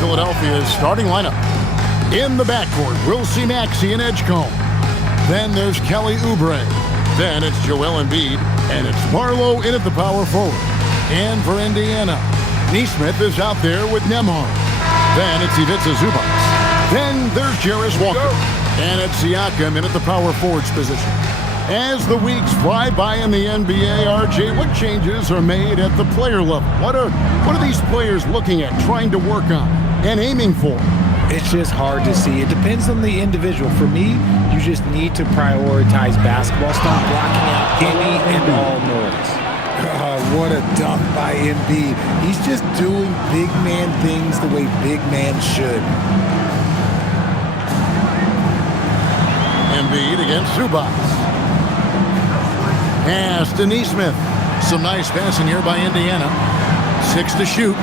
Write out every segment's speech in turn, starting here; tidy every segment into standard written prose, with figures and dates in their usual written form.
Philadelphia's starting lineup. In the backcourt, we'll see Maxey and Edgecombe. Then there's Kelly Oubre. Then it's Joel Embiid. And it's Barlow in at the power forward. And for Indiana, Nesmith is out there with Nembhard. Then it's Ivica Zubac. Then there's Jarris Walker. And it's Siakam in at the power forwards position. As the weeks fly by in the NBA, RJ, what changes are made at the player level? What are these players looking at, trying to work on, and aiming for? It's just hard to see. It depends on the individual. For me, you just need to prioritize basketball. Stop blocking out any and all noise. What a dunk by Embiid. He's just doing big man things the way big man should. Embiid against Zubac. Pass to Nesmith. Some nice passing here by Indiana. 6 to shoot.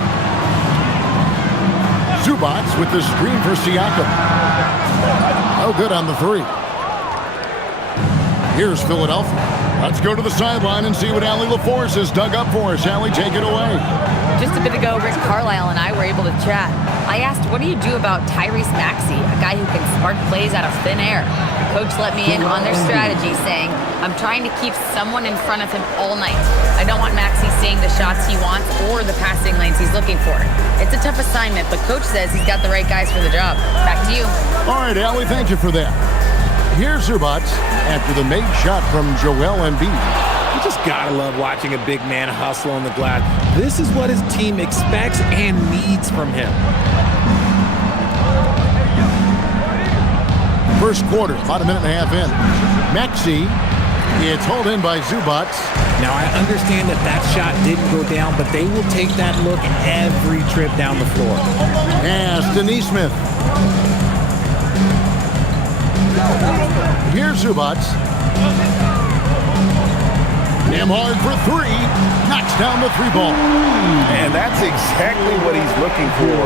Zubac with the screen for Siakam. No good on the three. Here's Philadelphia. Let's go to the sideline and see what Allie LaForce has dug up for us. Allie, take it away. Just a bit ago, Rick Carlisle and I were able to chat. I asked, what do you do about Tyrese Maxey, a guy who can spark plays out of thin air? Coach let me in on their strategy, saying, I'm trying to keep someone in front of him all night. I don't want Maxey seeing the shots he wants or the passing lanes he's looking for. It's a tough assignment, but Coach says he's got the right guys for the job. Back to you. All right, Allie, thank you for that. Here's Zubac after the made shot from Joel Embiid. You just gotta love watching a big man hustle on the glass. This is what his team expects and needs from him. First quarter, about a minute and a half in. Maxey, it's hauled in by Zubac. Now, I understand that shot didn't go down, but they will take that look every trip down the floor. Pass to Nesmith. Here's Zubac. Nembhard for three. Knocks down the three ball. And that's exactly what he's looking for,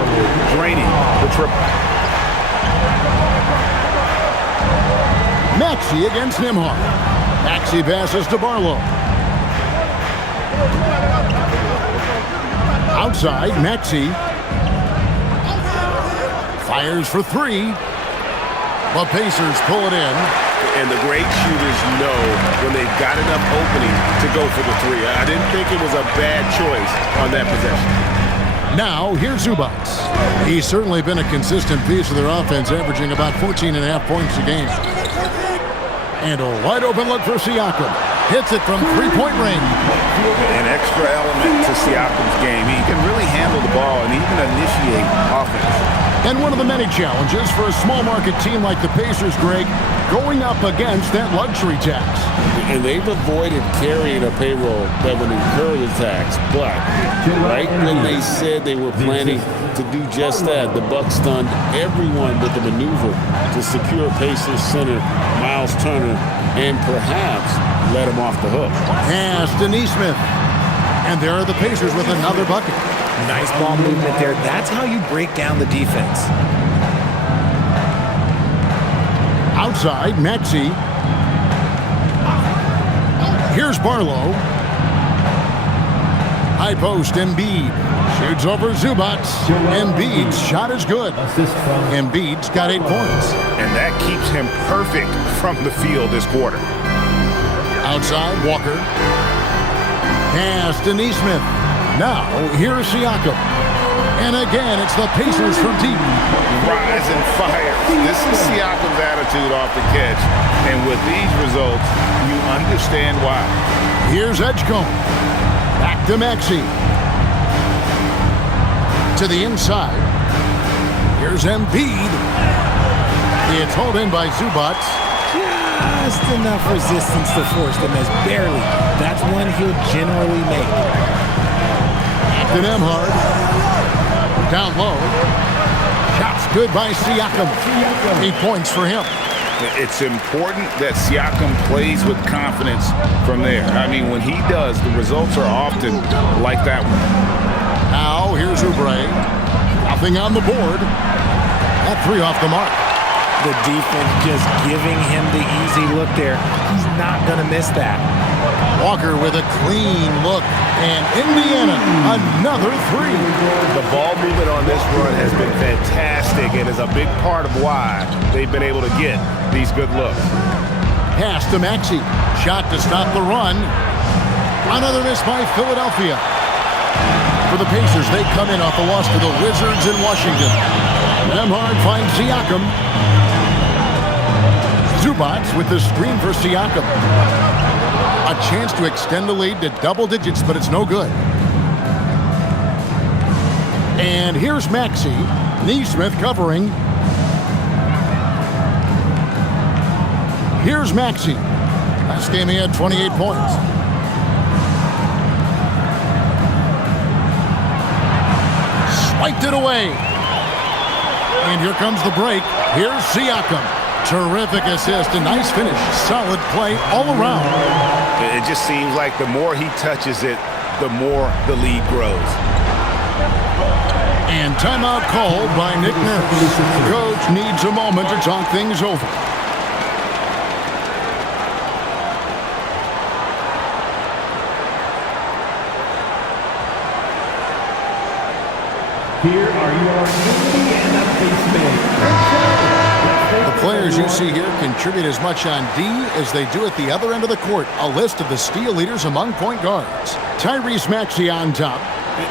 draining the triple. Maxey against Nembhard. Maxey passes to Barlow. Outside, Maxey. Fires for three. The Pacers pull it in. And the great shooters know when they've got enough opening to go for the three. I didn't think it was a bad choice on that possession. Now, here's Zubac. He's certainly been a consistent piece of their offense, averaging about 14.5 points a game. And a wide-open look for Siakam. Hits it from three-point range. An extra element to Siakam's game. He can really handle the ball and even initiate offense. And one of the many challenges for a small market team like the Pacers, Greg, going up against that luxury tax. And they've avoided carrying a payroll that would incur the tax. But right when they said they were planning to do just that, the Bucks stunned everyone with the maneuver to secure Pacers center Miles Turner and perhaps let him off the hook. Pass to Nesmith. And there are the Pacers with another bucket. Nice ball movement there. That's how you break down the defense. Outside, Maxey. Here's Barlow. High post, Embiid. Shoots over Zubac. Embiid's shot is good. Embiid's got 8 points. And that keeps him perfect from the field this quarter. Outside, Walker. Pass to Nesmith. Now, here's Siakam. And again, it's the Pacers from deep. Rise and fire. This is Siakam's attitude off the catch. And with these results, you understand why. Here's Edgecombe. Back to Maxey. To the inside. Here's Embiid. It's hauled in by Zubac. Just enough resistance to force them as barely. That's one he'll generally make. To Nembhard. Down low. Shots good by Siakam. 8 points for him. It's important that Siakam plays with confidence from there. I mean, when he does, the results are often like that one. Now, here's Oubre. Nothing on the board. That three off the mark. The defense just giving him the easy look there. He's not going to miss that. Walker with a clean look, and Indiana, another three. The ball movement on this run has been fantastic and is a big part of why they've been able to get these good looks. Pass to Maxey. Shot to stop the run. Another miss by Philadelphia. For the Pacers, they come in off a loss to the Wizards in Washington. Nembhard finds Siakam. Zubac with the screen for Siakam. A chance to extend the lead to double digits, but it's no good. And here's Maxey. Nesmith covering. Here's Maxey. Last game he had 28 points. Spiked it away. And here comes the break. Here's Siakam. Terrific assist, a nice finish. Solid play all around. It just seems like the more he touches it, the more the lead grows. And timeout called by Nick Nurse. The coach needs a moment to talk things over. Here are your Indiana basemen. The players you see here contribute as much on D as they do at the other end of the court. A list of the steal leaders among point guards. Tyrese Maxey on top.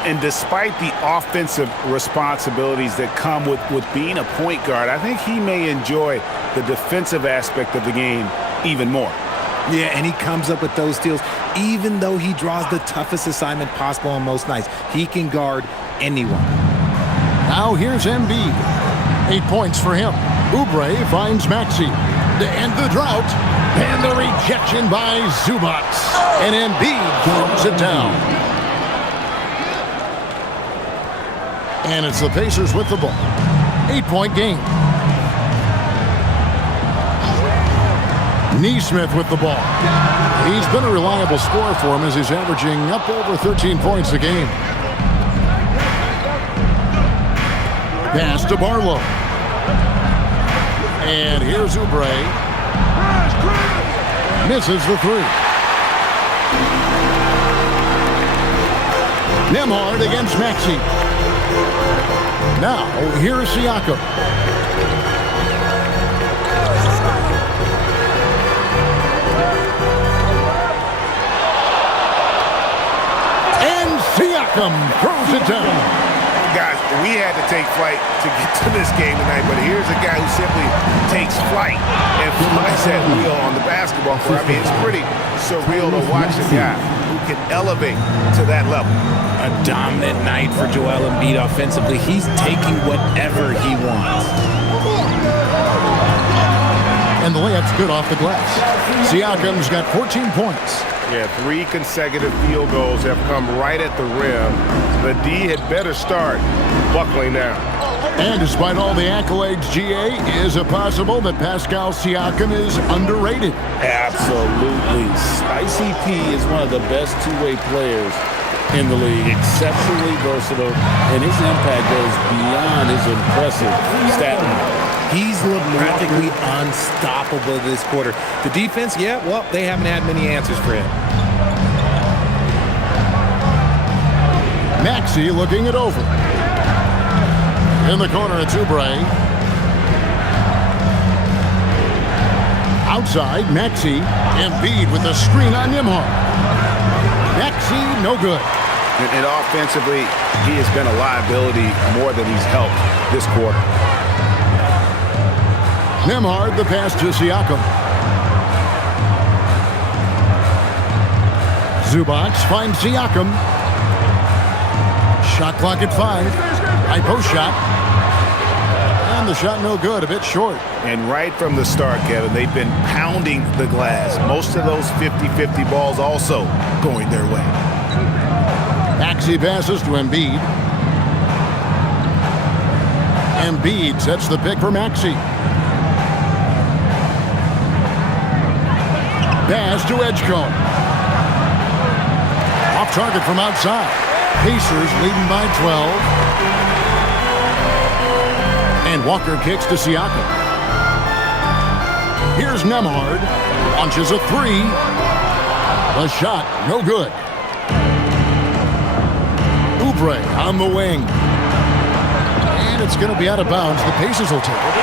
And despite the offensive responsibilities that come with being a point guard, I think he may enjoy the defensive aspect of the game even more. Yeah, and he comes up with those steals even though he draws the toughest assignment possible on most nights. He can guard anyone. Now here's Embiid. 8 points for him. Oubre finds Maxey to end the drought. And the rejection by Zubac. And Embiid throws it down. And it's the Pacers with the ball. 8-point game. Nesmith with the ball. He's been a reliable scorer for him as he's averaging up over 13 points a game. Pass to Barlow. And here's Oubre. Misses the three. Nembhard against Maxey. Now, here's Siakam. And Siakam throws it down. Guys, we had to take flight to get to this game tonight, but here's a guy who simply takes flight and flies that wheel on the basketball court. I mean, it's pretty surreal to watch a guy who can elevate to that level. A dominant night for Joel Embiid offensively. He's taking whatever he wants. And the layup's good off the glass. Siakam's got 14 points. Yeah, 3 consecutive field goals have come right at the rim. The D had better start buckling now. And despite all the accolades, GA, is it possible that Pascal Siakam is underrated? Absolutely. Spicy P is one of the best two-way players in the league. Exceptionally versatile, and his impact goes beyond his impressive stat line. He's looked practically unstoppable this quarter. The defense, yeah, well, they haven't had many answers for him. Maxey looking it over. In the corner, it's Oubre. Outside, Maxey. Embiid with the screen on Nembhard. Maxey, no good. And offensively, he has been a liability more than he's helped this quarter. Nembhard, the pass to Siakam. Zubac finds Siakam. Shot clock at 5. High post shot. And the shot no good, a bit short. And right from the start, Kevin, they've been pounding the glass. Most of those 50-50 balls also going their way. Maxey passes to Embiid. Embiid sets the pick for Maxey. Pass to Edgecombe. Off target from outside. Pacers leading by 12. And Walker kicks to Siakam. Here's Nemhard. Launches a three. The shot, no good. Oubre on the wing. And it's going to be out of bounds. The Pacers will take it.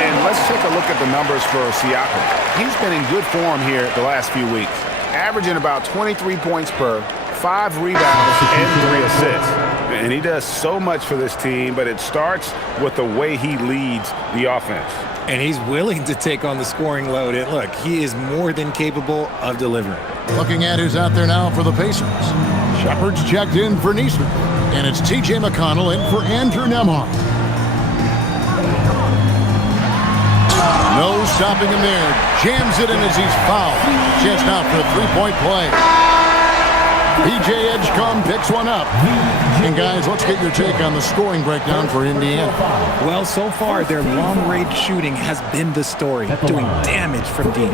And let's take a look at the numbers for Siakam. He's been in good form here the last few weeks, averaging about 23 points per, 5 rebounds, and 3 assists. And he does so much for this team, but it starts with the way he leads the offense. And he's willing to take on the scoring load. And look, he is more than capable of delivering. Looking at who's out there now for the Pacers. Shepard's checked in for Neesmith. And it's T.J. McConnell in for Andrew Nemhard. No stopping him there. Jams it in as he's fouled. Chance now for a three-point play. P.J. Edgecombe picks one up. And guys, let's get your take on the scoring breakdown for Indiana. Well, so far, their long-range shooting has been the story, doing damage from deep.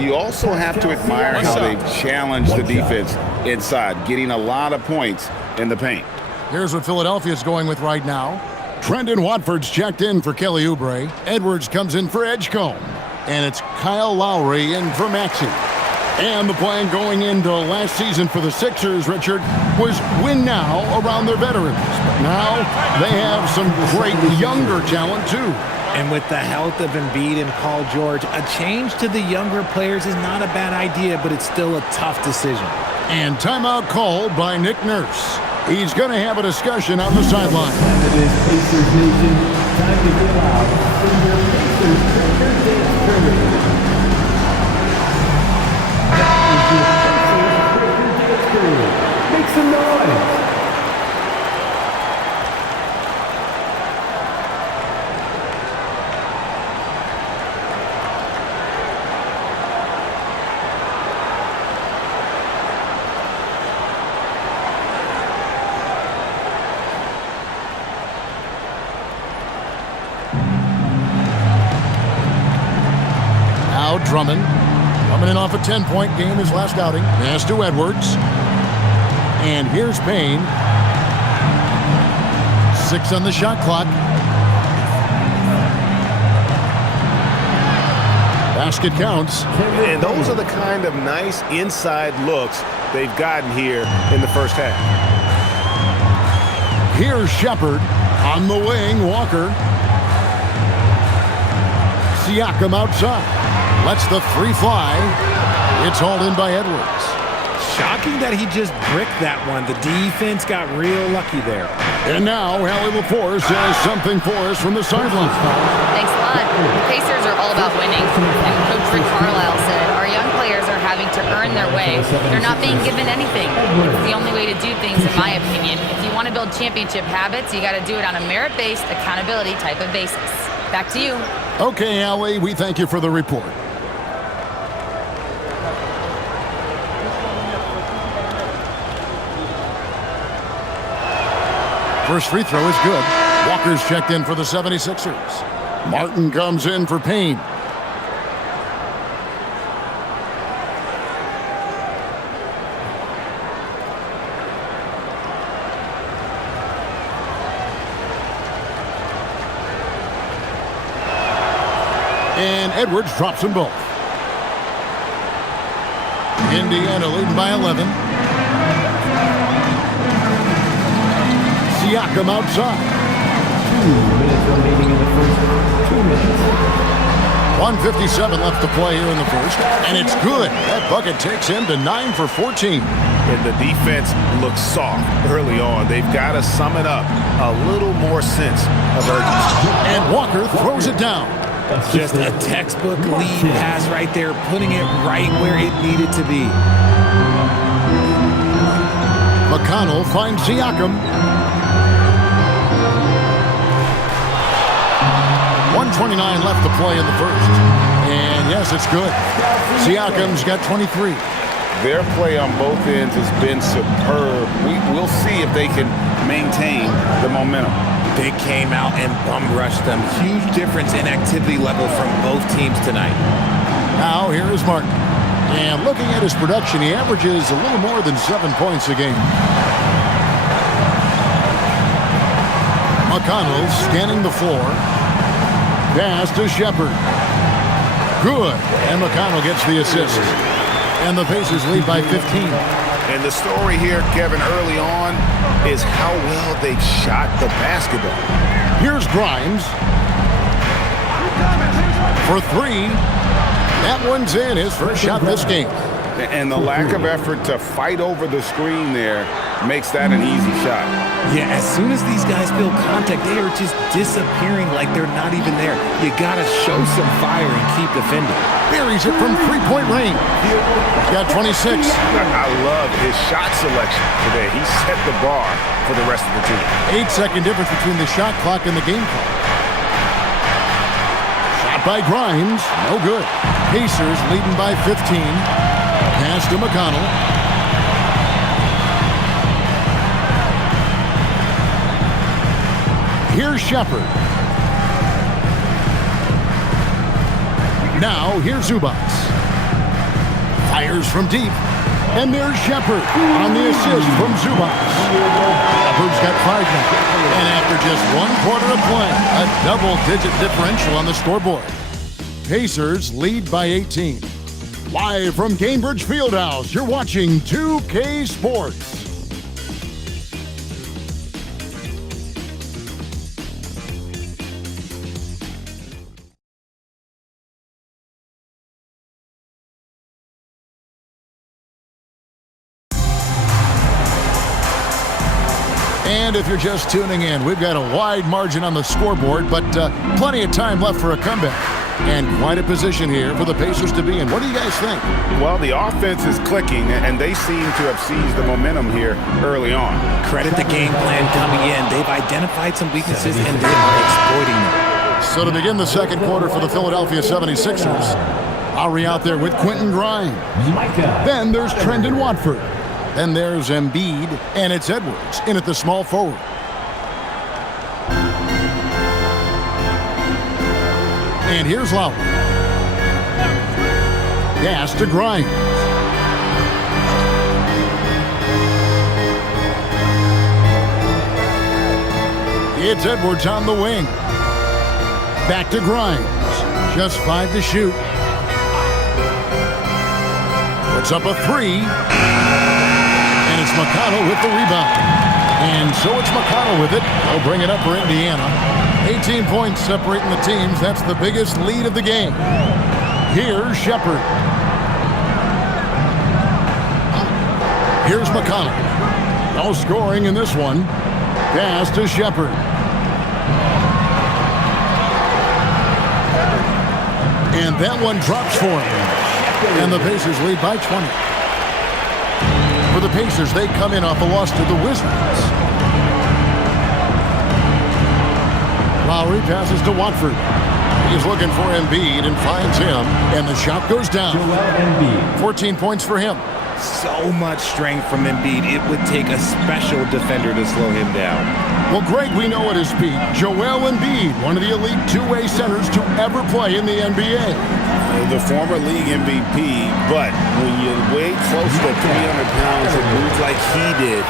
You also have to admire how they've challenged the defense inside, getting a lot of points in the paint. Here's what Philadelphia's going with right now. Trendon Watford's checked in for Kelly Oubre. Edwards comes in for Edgecombe. And it's Kyle Lowry in for Maxey. And the plan going into last season for the Sixers, Richard, was win now around their veterans. But now they have some great younger talent, too. And with the health of Embiid and Paul George, a change to the younger players is not a bad idea, but it's still a tough decision. And timeout called by Nick Nurse. He's going to have a discussion on the sideline. Pacers Nation, time to get out for your Pacers Record Dance Period. That is your Pacers Record Dance Period. Make some noise. Drummond coming in off a 10-point game his last outing. Pass to Edwards. And here's Payne. 6 on the shot clock. Basket counts. And those are the kind of nice inside looks they've gotten here in the first half. Here's Shepard on the wing. Walker. Siakam outside. Lets the three fly. It's hauled in by Edwards. Shocking that he just bricked that one. The defense got real lucky there. And now Hallie LaForce has something for us from the sideline. Thanks a lot. The Pacers are all about winning. And Coach Rick Carlisle said, our young players are having to earn their way. They're not being given anything. It's the only way to do things, in my opinion. If you want to build championship habits, you got to do it on a merit-based, accountability type of basis. Back to you. Okay, Hallie, we thank you for the report. First free throw is good. Walker's checked in for the 76ers. Martin comes in for Payne. And Edwards drops them both. Indiana leading by 11. Siakam outside. 2 minutes remaining in the first. 2 minutes. 1:57 left to play here in the first. And it's good. That bucket takes him to 9 for 14. And the defense looks soft early on. They've got to sum it up. A little more sense of urgency. And Walker throws it down. Just a textbook lead pass right there, putting it right where it needed to be. McConnell finds Siakam. 1:29 left to play in the first. And yes, it's good. Siakam's got 23. Their play on both ends has been superb. We'll see if they can maintain the momentum. They came out and bum-rushed them. Huge difference in activity level from both teams tonight. Now, here is Martin. And looking at his production, he averages a little more than 7 points a game. McConnell scanning the floor. Pass to Shepard. Good. And McConnell gets the assist. And the Pacers lead by 15. And the story here, Kevin, early on is how well they've shot the basketball. Here's Grimes. For three. That one's in. His first shot this game. And the lack of effort to fight over the screen there makes that an easy shot. Yeah, as soon as these guys feel contact, they are just disappearing like they're not even there. You got to show some fire and keep defending. Buries it from three-point range. Got 26. I love his shot selection today. He set the bar for the rest of the team. 8-second difference between the shot clock and the game clock. Shot by Grimes. No good. Pacers leading by 15. Pass to McConnell. Here's Shepard. Now here's Zubats. Fires from deep. And there's Shepard on the assist from Zubats. Shepard's got 5 now. And after just 1 quarter of play, a double-digit differential on the scoreboard. Pacers lead by 18. Live from Cambridge Fieldhouse, you're watching 2K Sports. And if you're just tuning in, we've got a wide margin on the scoreboard, but plenty of time left for a comeback. And quite a position here for the Pacers to be in. What do you guys think? Well, the offense is clicking, and they seem to have seized the momentum here early on. Credit the game plan coming in. They've identified some weaknesses, and they are exploiting them. So to begin the second quarter for the Philadelphia 76ers, Lowry out there with Quentin Grimes. Then there's Trendon Watford. Then there's Embiid, and it's Edwards in at the small forward. And here's Lowry. Pass to Grimes. It's Edwards on the wing. Back to Grimes. Just 5 to shoot. Puts up a 3. And it's McConnell with the rebound. And so it's McConnell with it. He'll bring it up for Indiana. 18 points separating the teams. That's the biggest lead of the game. Here's Shepard. Here's McConnell. No scoring in this one. Pass to Shepard. And that one drops for him. And the Pacers lead by 20. For the Pacers, they come in off a loss to the Wizards. Lowry passes to Watford. He's looking for Embiid and finds him. And the shot goes down. 14 points for him. So much strength from Embiid. It would take a special defender to slow him down. Well, Greg, we know at his peak, Joel Embiid, one of the elite two-way centers to ever play in the NBA. The former league MVP, but when you weigh close to 300 pounds and move like he did,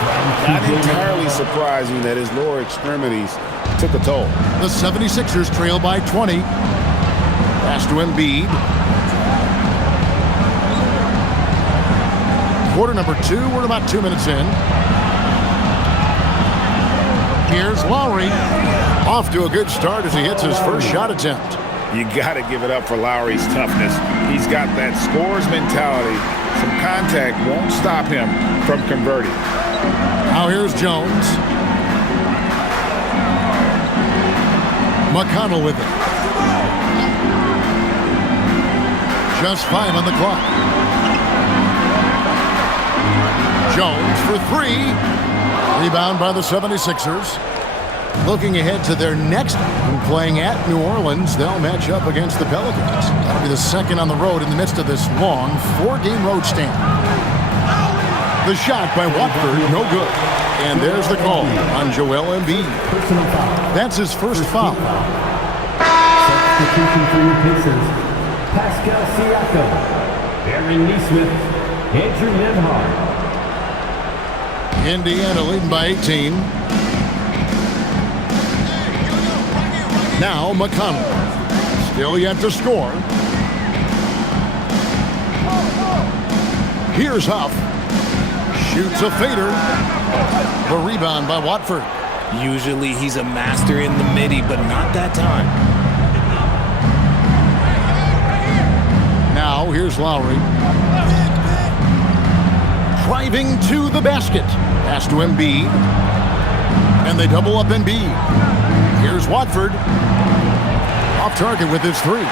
not entirely surprising that his lower extremities took a toll. The 76ers trail by 20. Pass to Embiid. Quarter number 2. We're about 2 minutes in. Here's Lowry. Off to a good start as he hits his first shot attempt. You got to give it up for Lowry's toughness. He's got that scorer's mentality. Some contact won't stop him from converting. Now here's Jones. McConnell with it. Just 5 on the clock. Jones for 3. Rebound by the 76ers. Looking ahead to their next one, playing at New Orleans, they'll match up against the Pelicans. That'll be the second on the road in the midst of this long 4-game road stand. The shot by Watford, no good. And there's the call on Joel Embiid. That's his first foul. Substitution for your Pacers, Pascal Siakam, Aaron Nesmith, Andrew Nembhard. Indiana leading by 18. Now McConnell. Still yet to score. Here's Huff. Shoots a fader. The rebound by Watford. Usually he's a master in the midi, but not that time. Now here's Lowry. Driving to the basket. Pass to Embiid. And they double up Embiid. Here's Watford. Off target with his three.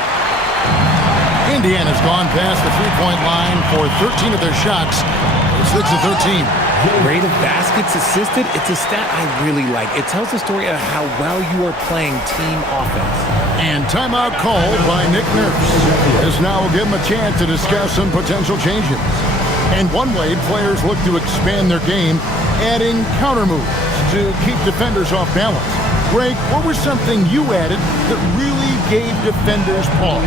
Indiana's gone past the three-point line for 13 of their shots. 6 of 13. Rate of baskets assisted, it's a stat I really like. It tells the story of how well you are playing team offense. And timeout called by Nick Nurse. This now will give them a chance to discuss some potential changes. And one way players look to expand their game, adding counter moves to keep defenders off balance. Greg, what was something you added that really gave defenders pause?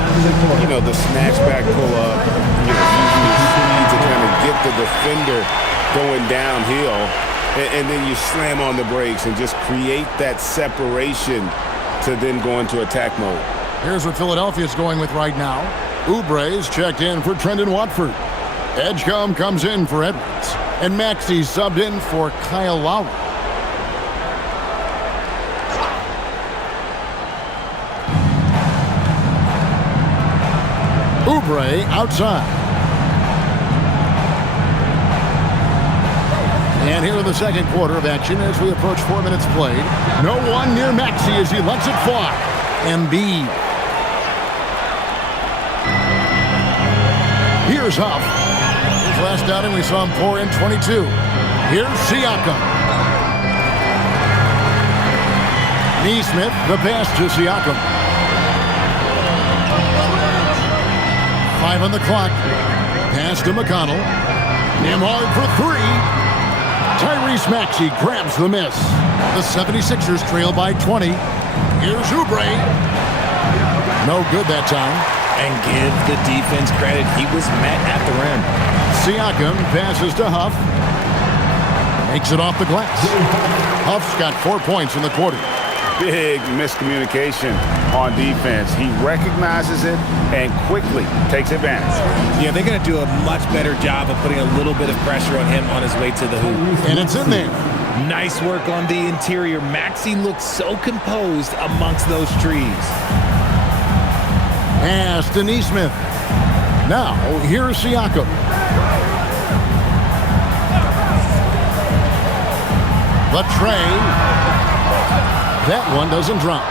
You know, the snatch back pull-up, using your speed to kind of get the defender going downhill, and then you slam on the brakes and just create that separation to then go into attack mode. Here's what Philadelphia's going with right now. Oubre's checked in for Trendon Watford. Edgecombe comes in for Edwards. And Maxey's subbed in for Kyle Lowry. Oubre outside. And here in the second quarter of action as we approach 4 minutes played. No one near Maxey as he lets it fly. Embiid. Here's Huff. His last outing we saw him pour in 22. Here's Siakam. Neesmith, the pass to Siakam. 5 on the clock. Pass to McConnell. Nembhard for three. Tyrese Maxey grabs the miss. The 76ers trail by 20. Here's Oubre. No good that time. And give the defense credit. He was met at the rim. Siakam passes to Huff. Makes it off the glass. Huff's got 4 points in the quarter. Big miscommunication on defense. He recognizes it and quickly takes advantage. Yeah, they're going to do a much better job of putting a little bit of pressure on him on his way to the hoop. And it's in there. Nice work on the interior. Maxey looks so composed amongst those trees. Pass to Neesmith. Now, here's Siakam. The tray. That one doesn't drop.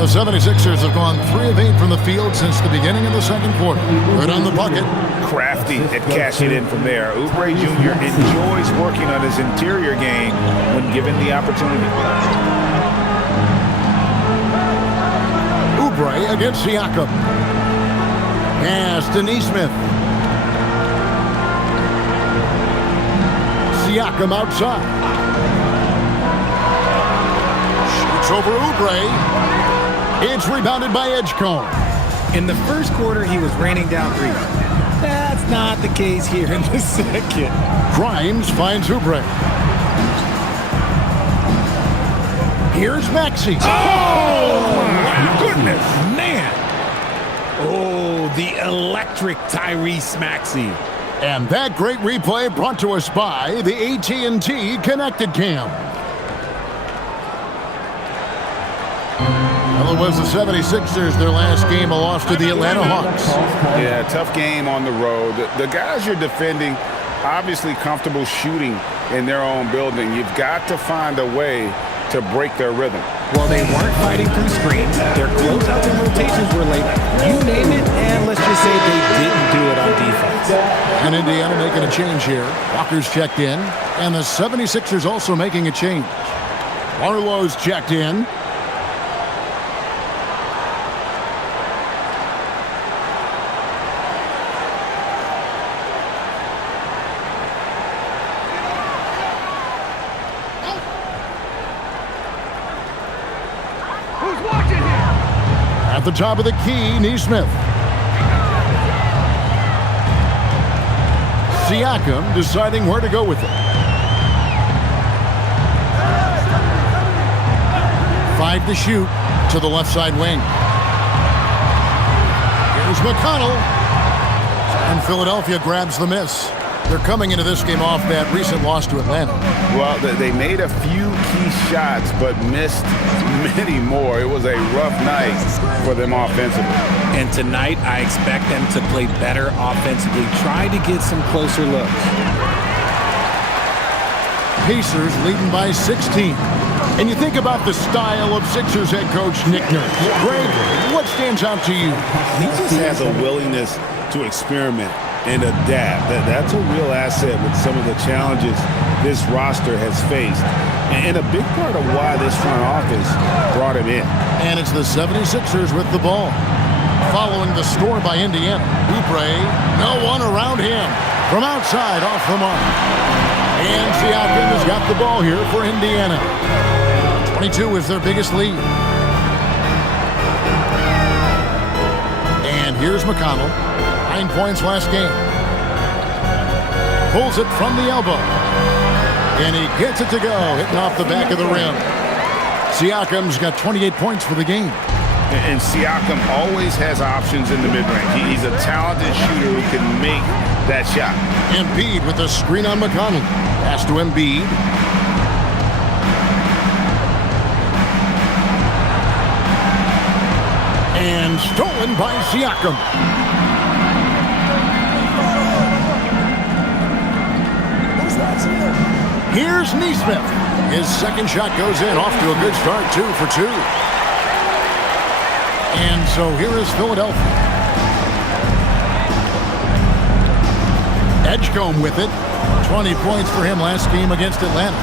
The 76ers have gone 3 of 8 from the field since the beginning of the second quarter. Good on the bucket. Crafty at cashing in from there. Oubre Jr. enjoys working on his interior game when given the opportunity. Oubre against Siakam. Pass to Neesmith. Siakam outside. Shoots over Oubre. It's rebounded by Edgecombe. In the first quarter, he was raining down threes. That's not the case here in the second. Grimes finds Oubre. Here's Maxey. Oh, my goodness. Man. Oh, the electric Tyrese Maxey. And that great replay brought to us by the AT&T Connected Cam. Well, it was the 76ers, their last game, a loss to the Atlanta Hawks. Yeah, tough game on the road. The guys you're defending, obviously comfortable shooting in their own building. You've got to find a way to break their rhythm. Well, they weren't fighting through screens. Their closeouts and rotations were late. You name it, and let's just say they didn't do it on defense. And Indiana making a change here. Walker's checked in, and the 76ers also making a change. Barlow's checked in. At the top of the key, Neesmith. Siakam deciding where to go with it. 5 to shoot to the left side wing. Here's McConnell. And Philadelphia grabs the miss. They're coming into this game off that recent loss to Atlanta. Well, they made a few key shots, but missed many more. It was a rough night for them offensively. And tonight, I expect them to play better offensively. Try to get some closer looks. Pacers leading by 16. And you think about the style of Sixers head coach Nick Nurse. Greg, what stands out to you? He just has a willingness to experiment and adapt. That's a real asset with some of the challenges this roster has faced. And a big part of why this front office brought him in. And it's the 76ers with the ball. Following the score by Indiana. Oubre, no one around him. From outside, off the mark. And Siakam has got the ball here for Indiana. 22 is their biggest lead. And here's McConnell. 9 points last game. Pulls it from the elbow. And he gets it to go, hitting off the back of the rim. Siakam's got 28 points for the game. And Siakam always has options in the mid-range. He's a talented shooter who can make that shot. Embiid with a screen on McConnell. Pass to Embiid. And stolen by Siakam. Here's Nesmith. His second shot goes in, off to a good start, 2 for 2. And so here is Philadelphia. Edgecombe with it. 20 points for him last game against Atlanta.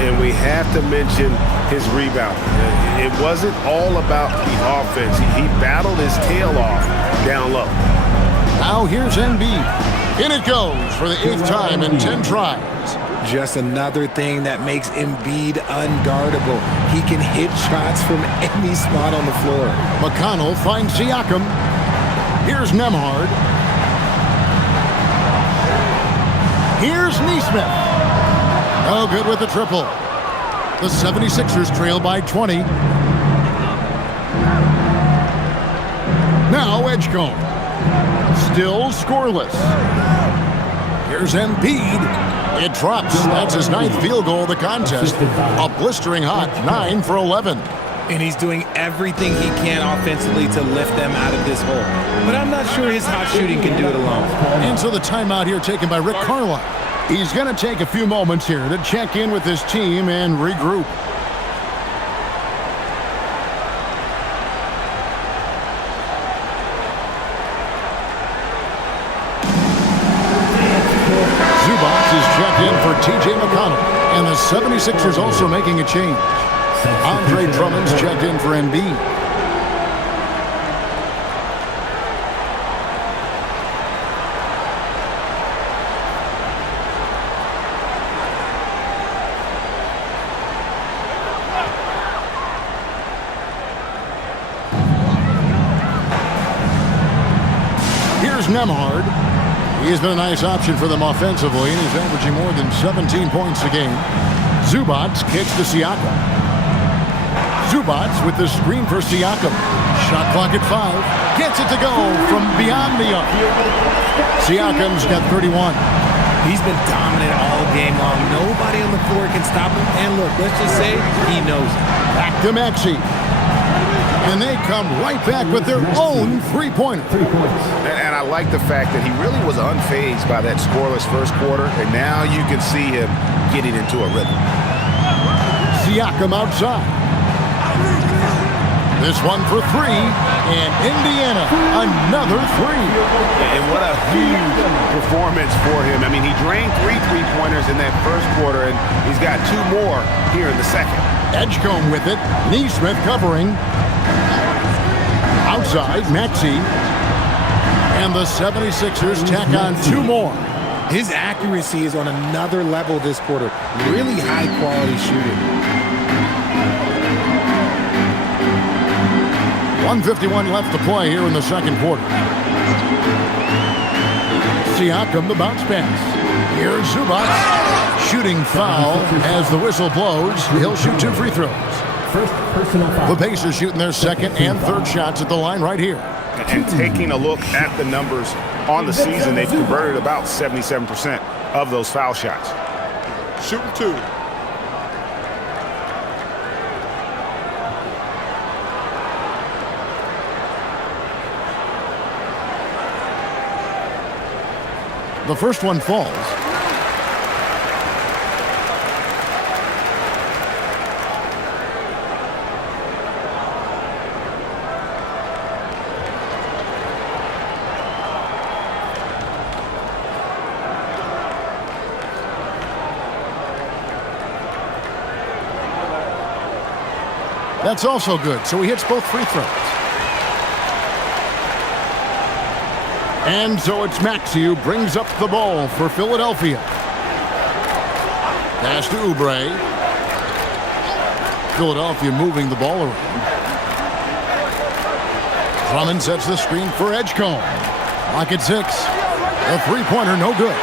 And we have to mention his rebound. It wasn't all about the offense. He battled his tail off down low. Now here's Embiid. In it goes for the 8th time in 10 tries. Just another thing that makes Embiid unguardable. He can hit shots from any spot on the floor. McConnell finds Siakam. Here's Nembhard. Here's Nesmith. Oh, good with the triple. The 76ers trail by 20. Now Edgecombe. Still scoreless. Here's Embiid. It drops. That's his 9th field goal of the contest. A blistering hot 9 for 11. And he's doing everything he can offensively to lift them out of this hole. But I'm not sure his hot shooting can do it alone. And so the timeout here taken by Rick Carlisle. He's going to take a few moments here to check in with his team and regroup. In for T.J. McConnell, and the 76ers also making a change. Andre Drummond's checked in for Embiid. Here's Nembhard. He's been a nice option for them offensively, and he's averaging more than 17 points a game. Zubac kicks to Siakam. Zubac with the screen for Siakam. Shot clock at 5. Gets it to go from beyond the arc. Siakam's got 31. He's been dominant all game long. Nobody on the floor can stop him. And look, let's just say he knows it. Back to Maxey. And they come right back with their own three-pointer. And I like the fact that he really was unfazed by that scoreless first quarter, and now you can see him getting into a rhythm. Siakam outside. This one for 3, and Indiana, another 3. And what a huge performance for him. I mean, he drained 3 three-pointers in that first quarter, and he's got 2 more here in the second. Edgecombe with it. Nesmith covering. Outside, Maxey. And the 76ers tack on 2 more. His accuracy is on another level this quarter. Really high-quality shooting. 1:51 left to play here in the second quarter. Siakam, the bounce pass. Here's Zubac. Shooting foul as the whistle blows. He'll shoot 2 free throws. First personal foul. The Pacers shooting their second and third shots at the line right here. And taking a look at the numbers on the season, they've converted about 77% of those foul shots. Shooting 2. The first one falls. That's also good, so he hits both free throws. And so it's Maxey who brings up the ball for Philadelphia. Pass to Oubre. Philadelphia moving the ball around. Drummond sets the screen for Edgecombe. Lock at 6. A three-pointer, no good.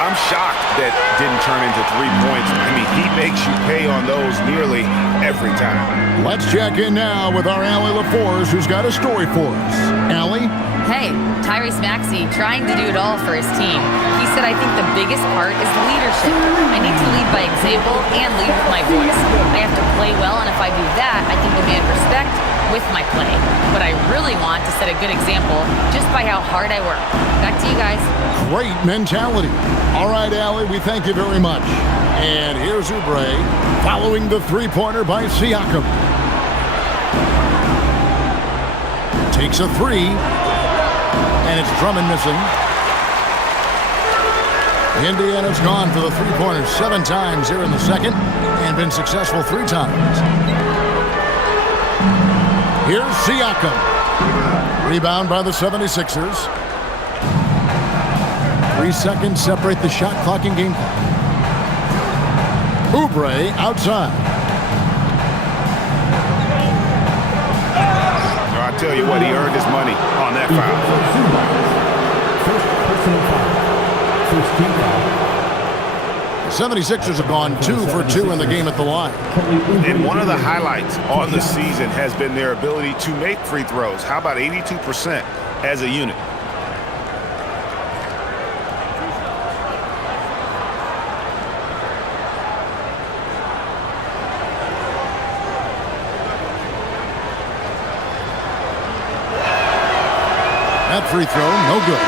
I'm shocked that didn't turn into 3 points. I mean, he makes you pay on those nearly every time. Let's check in now with our Allie LaForce, who's got a story for us. Allie? Hey, Tyrese Maxey trying to do it all for his team. He said, I think the biggest part is leadership. I need to lead by example and lead with my voice. I have to play well, and if I do that, I can demand respect with my play. But I really want to set a good example just by how hard I work. Back to you guys. Great mentality. All right, Allie, we thank you very much. And here's Oubre following the three-pointer by Siakam. Takes a 3. And it's Drummond missing. Indiana's gone for the three-pointers 7 times here in the second and been successful 3 times. Here's Siakam. Rebound by the 76ers. 3 seconds separate the shot clock and game clock. Oubre outside. I tell you what, he earned his money on that foul. The 76ers have gone 2 for 2 in the game at the line. And one of the highlights on the season has been their ability to make free throws. How about 82% as a unit? That free throw, no good.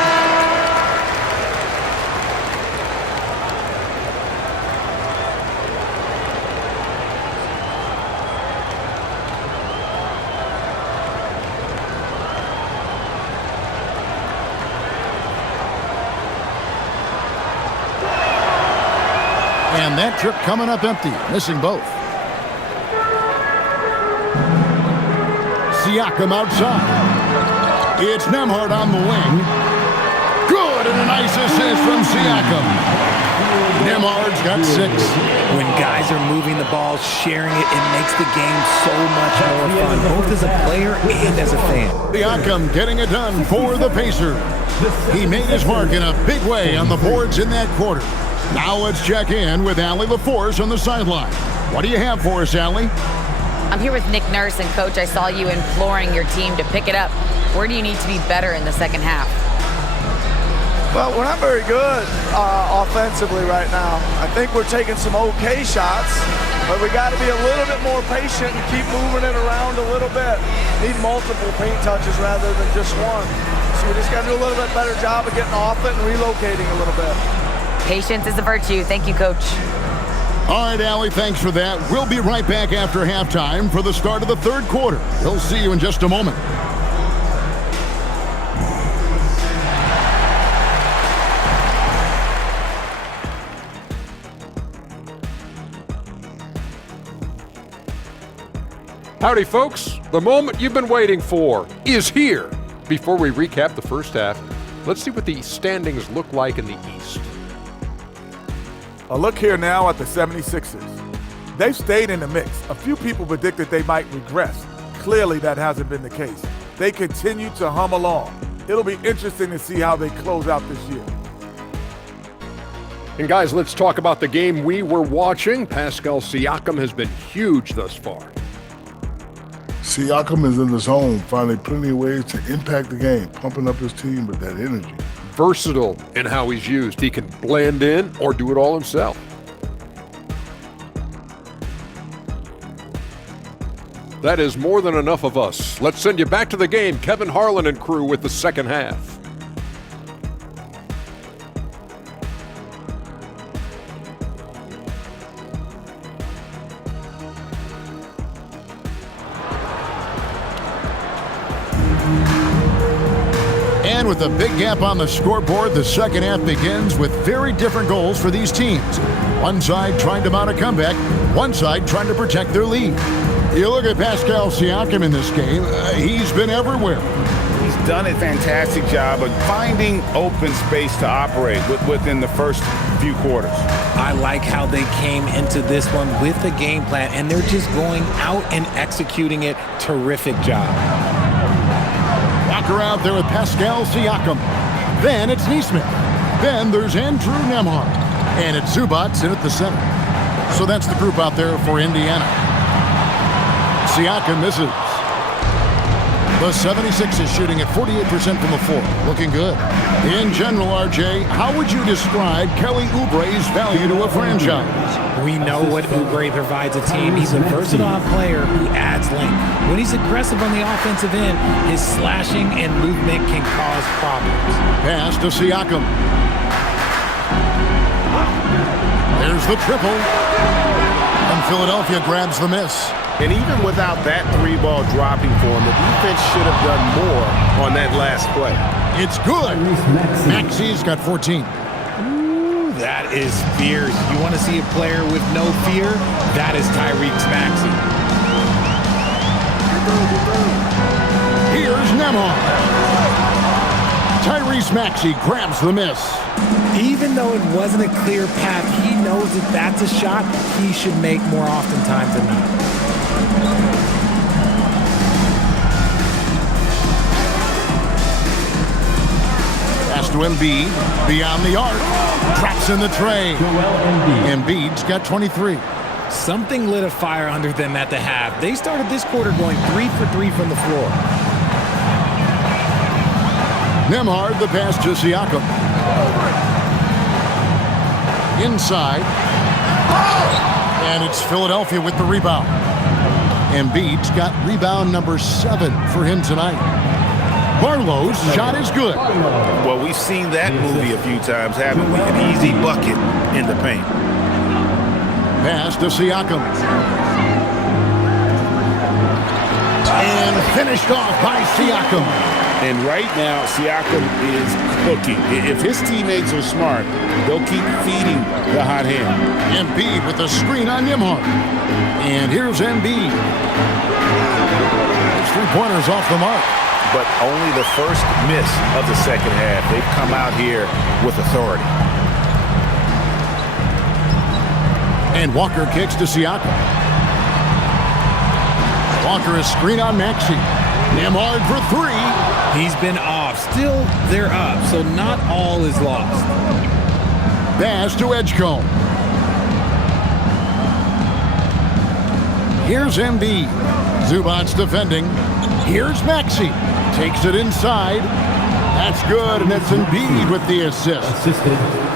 And that trip coming up empty, missing both. Siakam outside. It's Nembhard on the wing. Good, and a nice assist from Siakam. Nembhard's got 6. When guys are moving the ball, sharing it, it makes the game so much more fun, both as a player and as a fan. Siakam getting it done for the Pacers. He made his mark in a big way on the boards in that quarter. Now let's check in with Allie LaForce on the sideline. What do you have for us, Allie? I'm here with Nick Nurse, and Coach, I saw you imploring your team to pick it up. Where do you need to be better in the second half? Well, we're not very good offensively right now. I think we're taking some okay shots, but we got to be a little bit more patient and keep moving it around a little bit. Need multiple paint touches rather than just one. So we just got to do a little bit better job of getting off it and relocating a little bit. Patience is a virtue. Thank you, Coach. All right, Allie, thanks for that. We'll be right back after halftime for the start of the third quarter. We'll see you in just a moment. Howdy, folks. The moment you've been waiting for is here. Before we recap the first half, let's see what the standings look like in the East. A look here now at the 76ers. They've stayed in the mix. A few people predicted they might regress. Clearly, that hasn't been the case. They continue to hum along. It'll be interesting to see how they close out this year. And guys, let's talk about the game we were watching. Pascal Siakam has been huge thus far. Siakam is in the zone, finding plenty of ways to impact the game, pumping up his team with that energy. Versatile in how he's used. He can blend in or do it all himself. That is more than enough of us. Let's send you back to the game. Kevin Harlan and crew with the second half. And with a big gap on the scoreboard, the second half begins with very different goals for these teams. One side trying to mount a comeback, one side trying to protect their lead. You look at Pascal Siakam in this game, he's been everywhere. He's done a fantastic job of finding open space to operate within the first few quarters. I like how they came into this one with a game plan, and they're just going out and executing it. Terrific job. Walker out there with Pascal Siakam. Then it's Neesmith. Then there's Andrew Nembhard. And it's Zubats in at the center. So that's the group out there for Indiana. Siakam misses. The 76ers shooting at 48% from the floor. Looking good. In general, RJ, how would you describe Kelly Oubre's value to a franchise? We know what Oubre provides a team. He's a versatile player who adds length. When he's aggressive on the offensive end, his slashing and movement can cause problems. Pass to Siakam. There's the triple. And Philadelphia grabs the miss. And even without that three-ball dropping for him, the defense should have done more on that last play. It's good. Maxi's got 14. Ooh, that is fierce. You want to see a player with no fear? That is Tyrese Maxey. Here's Nembhard. Tyrese Maxey grabs the miss. Even though it wasn't a clear path, he knows that that's a shot he should make more oftentimes than not. Pass to Embiid, beyond the arc, traps in the tray. Embiid's got 23. Something lit a fire under them at the half. They started this quarter going 3 for 3 from the floor. Nembhard, the pass to Siakam. Inside. And it's Philadelphia with the rebound. Embiid's got rebound number 7 for him tonight. Barlow's shot is good. Well, we've seen that movie a few times, haven't we? An easy bucket in the paint. Pass to Siakam. And finished off by Siakam. And right now, Siakam is cooking. If his teammates are smart, they'll keep feeding the hot hand. Embiid with the screen on Nembhard. And here's Embiid. His three-pointers off the mark. But only the first miss of the second half. They've come out here with authority. And Walker kicks to Siakam. Walker is screen on Maxey. Nembhard for 3. He's been off. Still, they're up, so not all is lost. Pass to Edgecombe. Here's Embiid. Zubats defending. Here's Maxey. Takes it inside. That's good, and it's Embiid with the assist.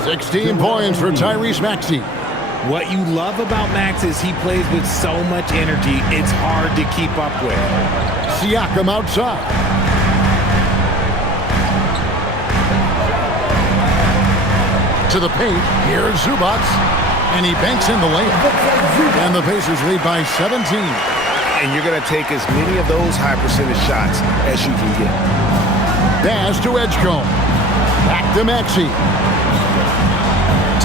16 points for Tyrese Maxey. What you love about Max is he plays with so much energy, it's hard to keep up with. Siakam outside. To the paint, here's Zubats, and he banks in the layup. And the Pacers lead by 17. And you're going to take as many of those high-percentage shots as you can get. Pass to Edgecombe. Back to Maxey.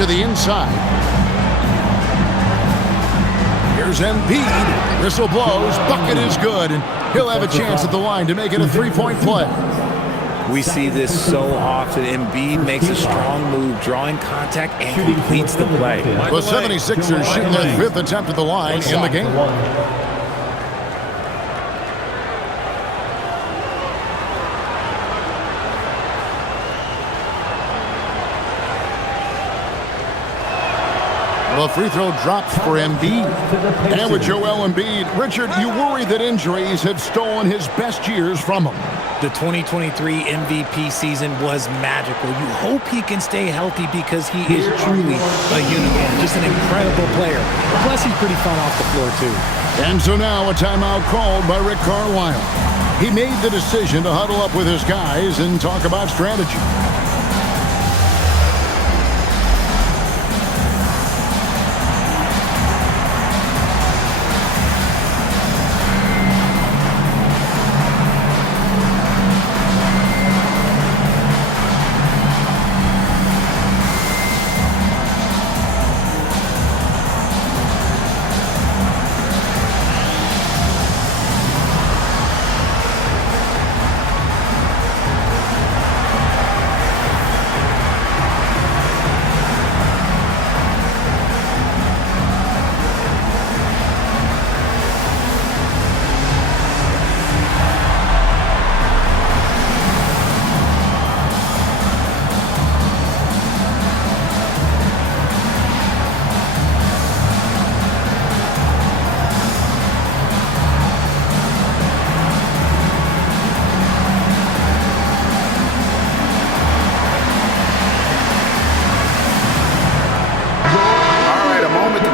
To the inside. Here's Embiid. Whistle blows. Bucket is good. And he'll have a chance at the line to make it a three-point play. We see this so often. Embiid makes a strong move, drawing contact, and completes the play. The 76ers shooting their 5th attempt at the line in the game. The free throw drops for Embiid. And with Joel Embiid, Richard, you worry that injuries have stolen his best years from him. The 2023 MVP season was magical. You hope he can stay healthy because he is truly a unicorn, just an incredible player. Plus, he's pretty fun off the floor, too. And so now a timeout called by Rick Carlisle. He made the decision to huddle up with his guys and talk about strategy.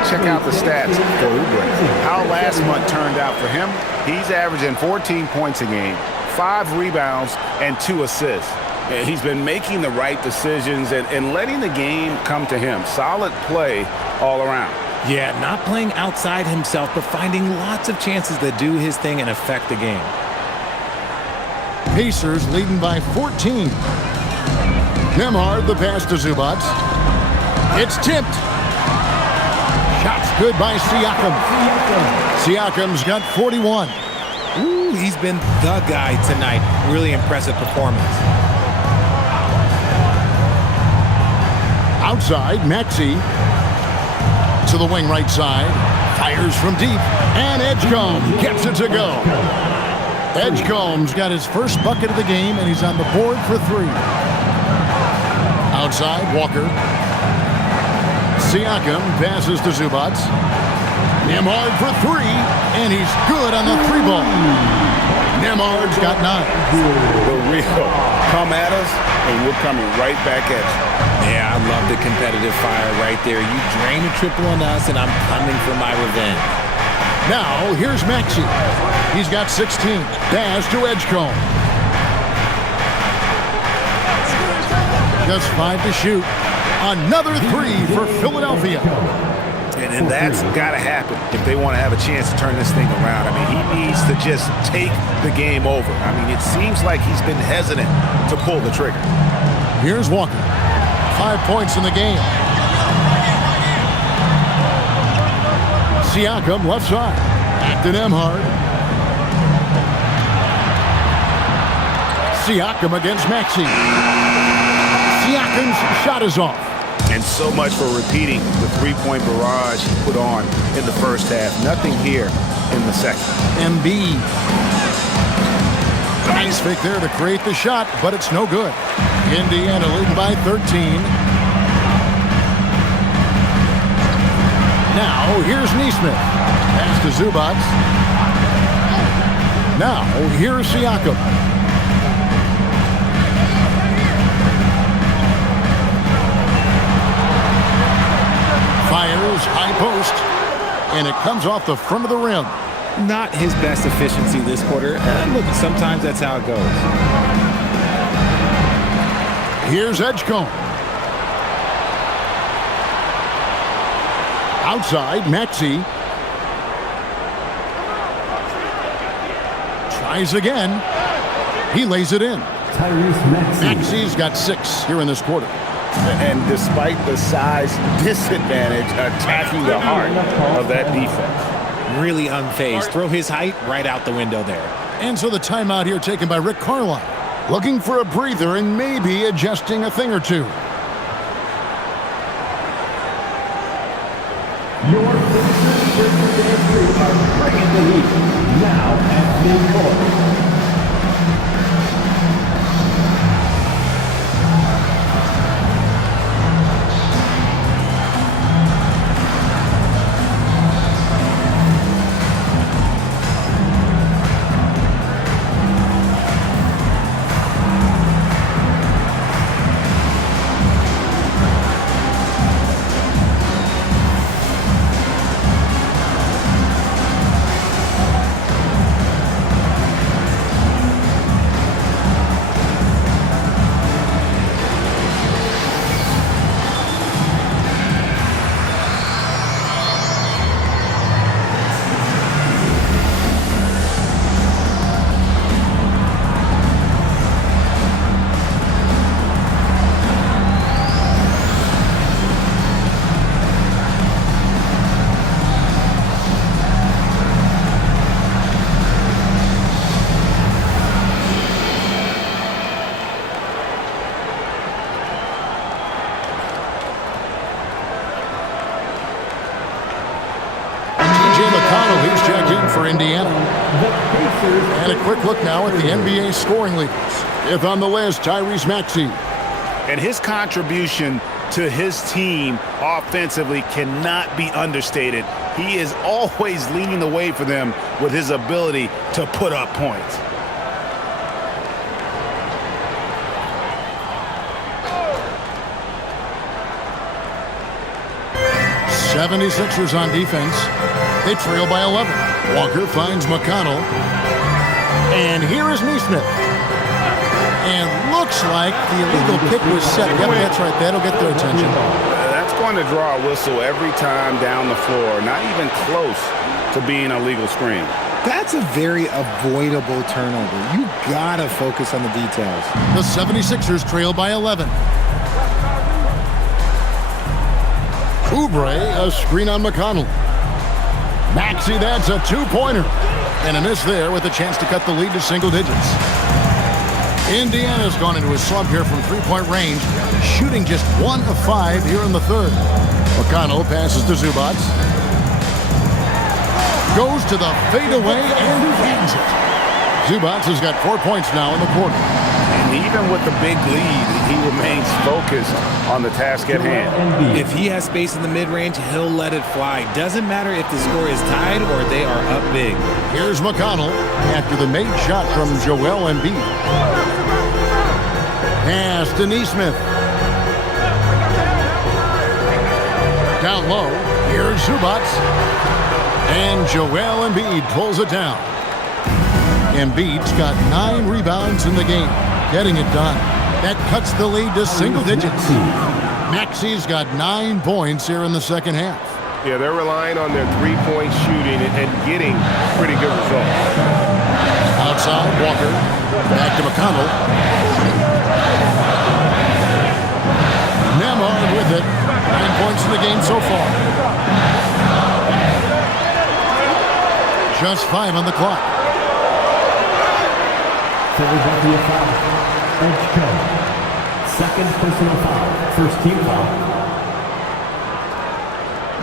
Check out the stats for Oubre. How last month turned out for him. He's averaging 14 points a game, 5 rebounds, and 2 assists. He's been making the right decisions and letting the game come to him. Solid play all around. Yeah, not playing outside himself, but finding lots of chances to do his thing and affect the game. Pacers leading by 14. Nembhard, the pass to Zubac. It's tipped. Shots good by Siakam. Siakam's got 41. Ooh, he's been the guy tonight. Really impressive performance. Outside, Maxey to the wing right side. Fires from deep. And Edgecombe gets it to go. Edgecombe's got his first bucket of the game, and he's on the board for 3. Outside, Walker. Siakam passes to Zubac. Nembhard for 3, and he's good on the 3-ball. Nembhard's got 9. The real come at us, and we're coming right back at you. Yeah, I love the competitive fire right there. You drain a triple on us, and I'm coming for my revenge. Now, here's Maxey. He's got 16. Pass to Edgecombe. Just 5 to shoot. Another 3 for Philadelphia. And that's got to happen if they want to have a chance to turn this thing around. I mean, he needs to just take the game over. I mean, it seems like he's been hesitant to pull the trigger. Here's Walker. 5 points in the game. Siakam left side. Back to Nembhard. Siakam against Maxey. Siakam's shot is off. And so much for repeating the three-point barrage he put on in the first half. Nothing here in the second. Embiid. Nice fake there to create the shot, but it's no good. Indiana leading by 13. Now, here's Nesmith. Pass to Zubac. Now, here's Siakam. Fires, high post, and it comes off the front of the rim. Not his best efficiency this quarter, and look, sometimes that's how it goes. Here's Edgecombe. Outside, Maxey. Tries again. He lays it in. Maxey's got 6 here in this quarter. And despite the size disadvantage, attacking the heart of that defense. Really unfazed. Throw his height right out the window there. And so the timeout here taken by Rick Carlisle. Looking for a breather and maybe adjusting a thing or two. Your Pistons are bringing the heat now at midcourt. for Indiana. And a quick look now at the NBA scoring leaders. Fifth on the list, Tyrese Maxey. And his contribution to his team offensively cannot be understated. He is always leading the way for them with his ability to put up points. '76ers on defense. They trail by 11. Walker finds McConnell. And here is Neesmith. And looks like the illegal kick was set. Yep, that's right. That'll get their attention. That's going to draw a whistle every time down the floor. Not even close to being a legal screen. That's a very avoidable turnover. You gotta focus on the details. The 76ers trail by 11. Oubre, a screen on McConnell. Maxey, that's a two-pointer. And a miss there with a chance to cut the lead to single digits. Indiana's gone into a slump here from three-point range, shooting just 1 of 5 here in the third. McConnell passes to Zubac. Goes to the fadeaway and bangs it. Zubac has got 4 points now in the quarter. And even with the big lead, he remains focused on the task at hand. If he has space in the mid-range, he'll let it fly. Doesn't matter if the score is tied or they are up big. Here's McConnell after the made shot from Joel Embiid. Pass to Neesmith. Down low, here's Zubac. And Joel Embiid pulls it down. Embiid's got 9 rebounds in the game, getting it done. That cuts the lead to single digits. Maxey's got 9 points here in the second half. Yeah, they're relying on their three-point shooting and getting pretty good results. Outside, Walker. Back to McConnell. Nemhard with it. 9 points in the game so far. Just 5 on the clock. Philadelphia foul. Edge code. Second personal foul. First team foul.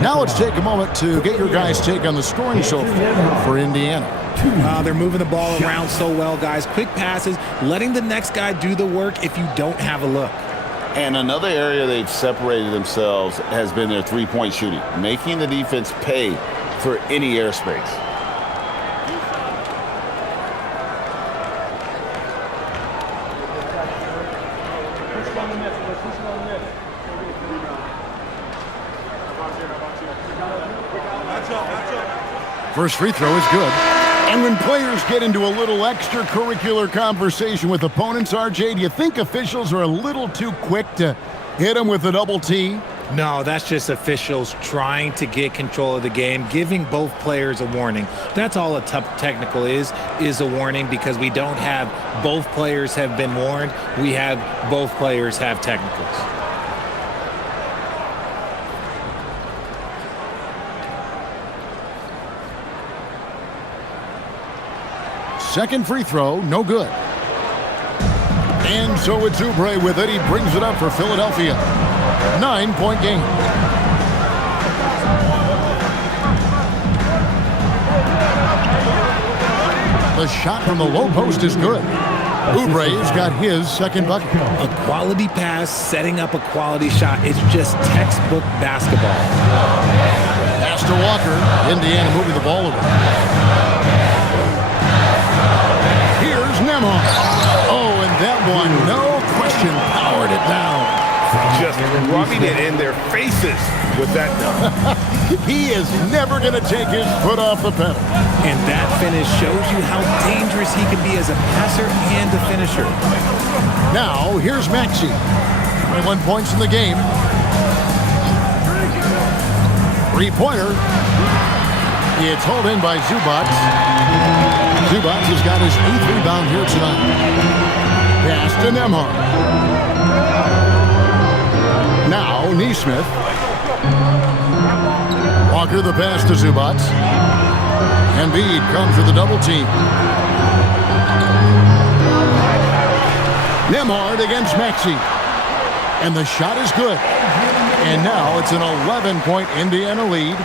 Now let's take a moment to get your guys' take on the scoring so far for Indiana. They're moving the ball around so well, guys. Quick passes, letting the next guy do the work if you don't have a look. And another area they've separated themselves has been their three-point shooting, making the defense pay for any airspace. First free throw is good. And when players get into a little extracurricular conversation with opponents, RJ, do you think officials are a little too quick to hit them with a double T? No, that's just officials trying to get control of the game, giving both players a warning. That's all a tough technical is a warning, because we don't have both players have been warned. We have both players have technicals. Second free throw, no good. And so it's Oubre with it. He brings it up for Philadelphia. 9-point game. The shot from the low post is good. Oubre's got his second bucket. A quality pass, setting up a quality shot. It's just textbook basketball. Pass to Walker. Indiana moving the ball over. Here's Nemhard. Oh, and that one, no question, powered it down. Just rubbing it in their faces with that dunk. He is never going to take his foot off the pedal. And that finish shows you how dangerous he can be as a passer and a finisher. Now, here's Maxey. 21 points in the game. Three-pointer. It's hauled in by Zubac. Zubac has got his 8th rebound here tonight. Pass to Nemhard. Now, Neesmith. Walker the pass to Zubac. Embiid comes with a double team. Nemhard against Maxey. And the shot is good. And now it's an 11-point Indiana lead.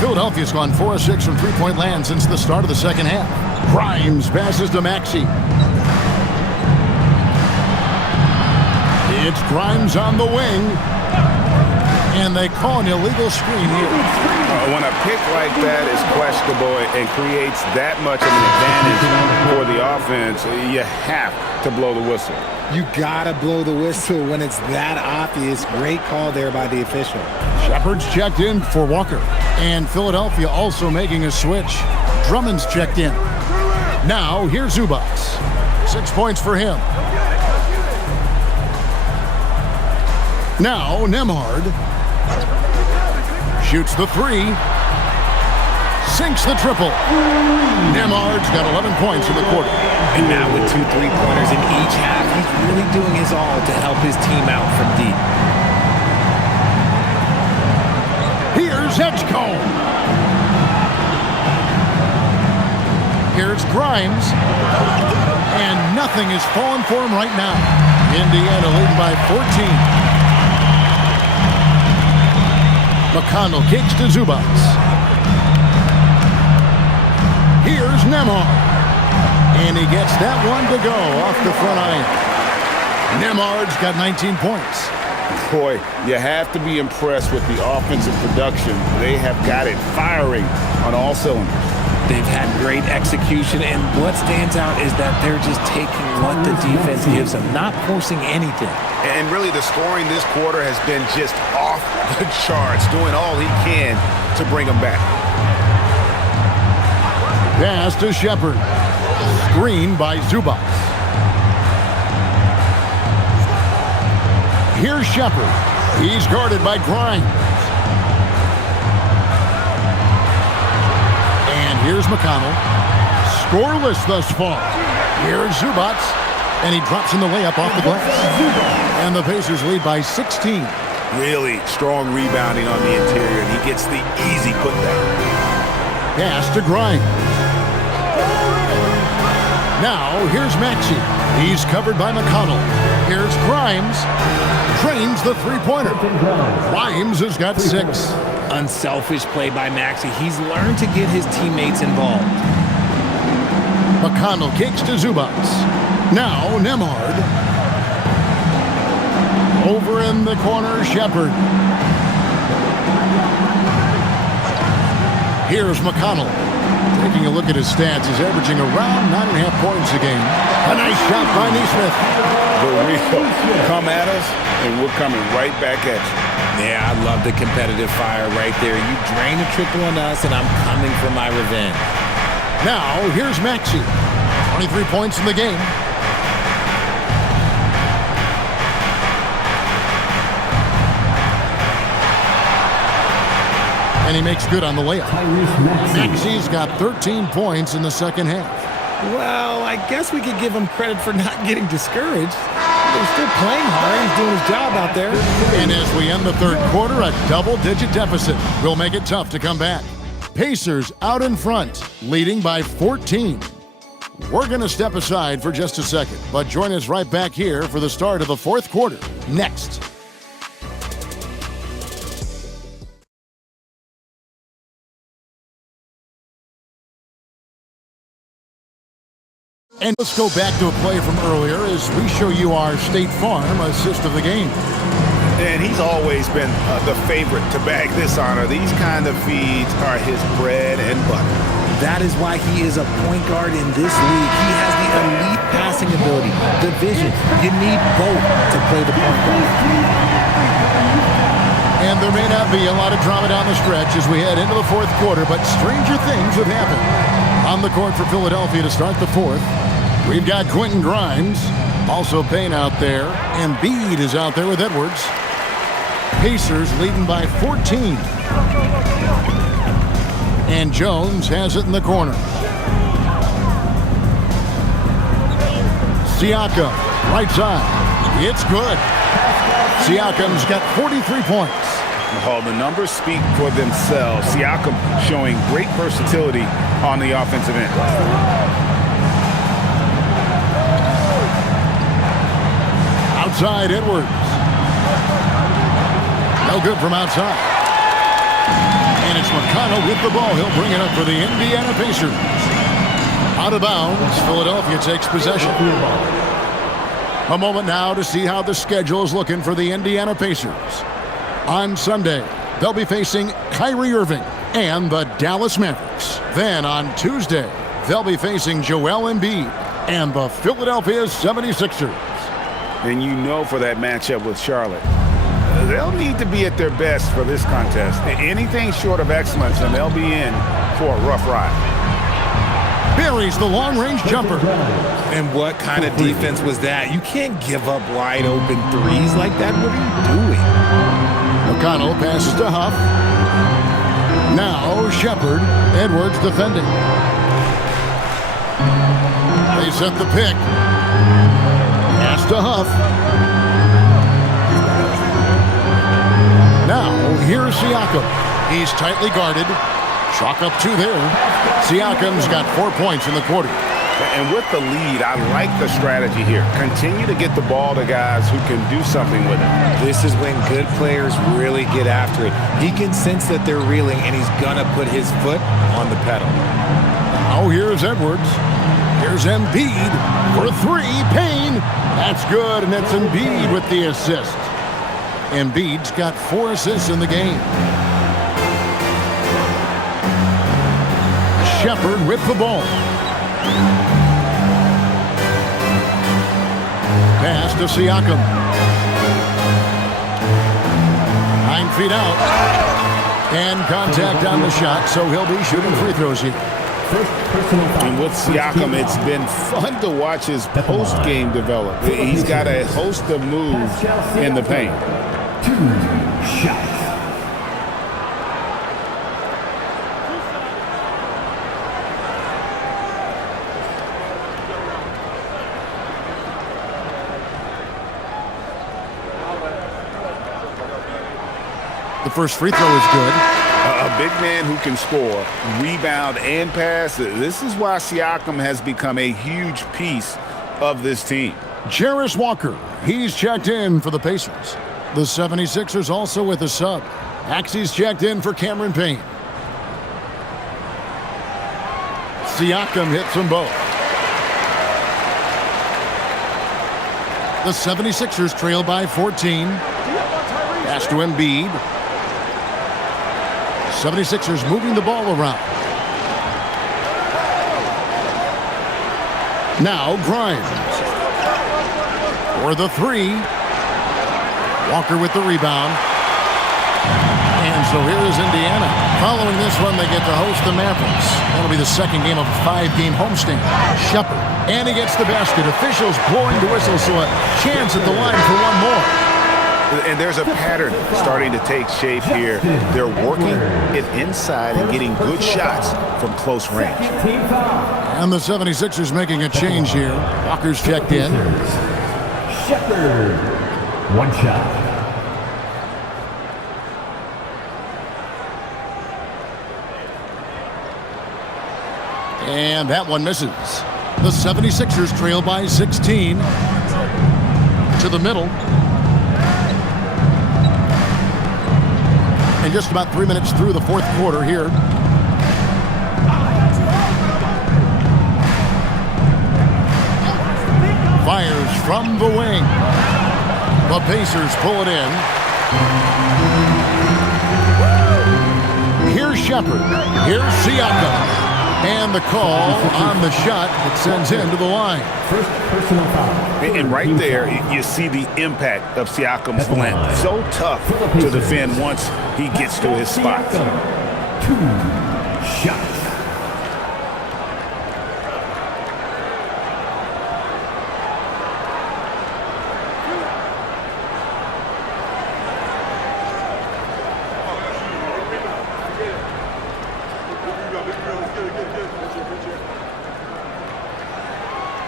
Philadelphia's gone 4 of 6 from three-point land since the start of the second half. Grimes passes to Maxey. It's Grimes on the wing. And they call an illegal screen here. When a pick like that is questionable and creates that much of an advantage for the offense, you have to blow the whistle. You gotta blow the whistle when it's that obvious. Great call there by the official. Shepard's checked in for Walker. And Philadelphia also making a switch. Drummond's checked in. Now, here's Zubac. 6 points for him. Now, Nembhard shoots the three. Sinks the triple. Nembhard's got 11 points in the quarter. And now with 2 3-pointers in each half, he's really doing his all to help his team out from deep. Here's Edgecombe. Here's Grimes. And nothing is falling for him right now. Indiana leading by 14. McConnell kicks to Zubac. Here's Nembhard. And he gets that one to go off the front iron. Nembhard's got 19 points. Boy, you have to be impressed with the offensive production. They have got it firing on all cylinders. They've had great execution, and what stands out is that they're just taking what the defense gives them, not forcing anything. And really, the scoring this quarter has been just off the charts, doing all he can to bring them back. Pass to Shepard. Screen by Zubac. Here's Shepard. He's guarded by Grimes. And here's McConnell. Scoreless thus far. Here's Zubac. And he drops in the layup off the glass. And the Pacers lead by 16. Really strong rebounding on the interior, and he gets the easy putback. Pass to Grimes. Now, here's Maxey. He's covered by McConnell. Here's Grimes. Trains the three-pointer. Grimes has got 6. Unselfish play by Maxey. He's learned to get his teammates involved. McConnell kicks to Zubac. Now, Nembhard. Over in the corner, Shepard. Here's McConnell. Taking a look at his stats, he's averaging around 9.5 points a game. A nice shot by Nesmith. The real come at us, and we're coming right back at you. Yeah, I love the competitive fire right there. You drain a triple on us, and I'm coming for my revenge. Now, here's Maxey. 23 points in the game. And he makes good on the layup. Maxey's got 13 points in the second half. Well, I guess we could give him credit for not getting discouraged. They're still playing hard. He's doing his job out there. And as we end the third quarter, a double-digit deficit will make it tough to come back. Pacers out in front, leading by 14. We're going to step aside for just a second, but join us right back here for the start of the fourth quarter next. And let's go back to a play from earlier as we show you our State Farm assist of the game. And he's always been the favorite to bag this honor. These kind of feeds are his bread and butter. That is why he is a point guard in this league. He has the elite passing ability, the vision. You need both to play the point guard. And there may not be a lot of drama down the stretch as we head into the fourth quarter, but stranger things have happened. On the court for Philadelphia to start the fourth, we've got Quentin Grimes, also Payne out there. Embiid is out there with Edwards. Pacers leading by 14. And Jones has it in the corner. Siakam, right side. It's good. Siakam's got 43 points. Well, the numbers speak for themselves. Siakam showing great versatility on the offensive end. Outside, Edwards. No good from outside. And it's McConnell with the ball. He'll bring it up for the Indiana Pacers. Out of bounds, Philadelphia takes possession. A moment now to see how the schedule is looking for the Indiana Pacers. On Sunday, they'll be facing Kyrie Irving and the Dallas Mavericks. Then on Tuesday, they'll be facing Joel Embiid and the Philadelphia 76ers. And you know, for that matchup with Charlotte, they'll need to be at their best for this contest. Anything short of excellence, and they'll be in for a rough ride. Buries the long-range jumper. And what kind of defense was that? You can't give up wide open threes like that. What are you doing? McConnell passes to Huff. Now Shepard. Edwards defending. They set the pick. Pass to Huff. Now here's Siakam. He's tightly guarded. Chalk up 2 there. Siakam's got 4 points in the quarter. And with the lead, I like the strategy here. Continue to get the ball to guys who can do something with it. This is when good players really get after it. He can sense that they're reeling, and he's going to put his foot on the pedal. Now here's Edwards. Here's Embiid for 3. Payne. That's good, and it's Embiid with the assist. Embiid's got 4 assists in the game. Shepard with the ball. Pass to Siakam. 9 feet out. And contact on the shot, so he'll be shooting free throws here. And with Siakam, it's been fun to watch his post-game develop. He's got a host of moves in the paint. 2 shots. The first free throw is good. A big man who can score, rebound, and pass. This is why Siakam has become a huge piece of this team. Jarris Walker. He's checked in for the Pacers. The 76ers also with a sub. Maxey's checked in for Cameron Payne. Siakam hits them both. The 76ers trail by 14. Pass to Embiid. 76ers moving the ball around. Now Grimes. For the 3. Walker with the rebound. And so here is Indiana. Following this one, they get to host the Mavericks. That'll be the second game of a 5-game homestand. Shepard. And he gets the basket. Officials blowing the whistle, so a chance at the line for one more. And there's a pattern starting to take shape here. They're working it inside and getting good shots from close range. And the 76ers making a change here. Walker's checked in. Shepard. 1 shot. And that one misses. The 76ers trail by 16. To the middle. And just about 3 minutes through the 4th quarter here. Fires from the wing. The Pacers pull it in. Here's Shepard. Here's Siakam. And the call on the shot that sends him to the line. First personal foul. And right there, you see the impact of Siakam's length. So tough to defend once he gets to his spots. 2 shots.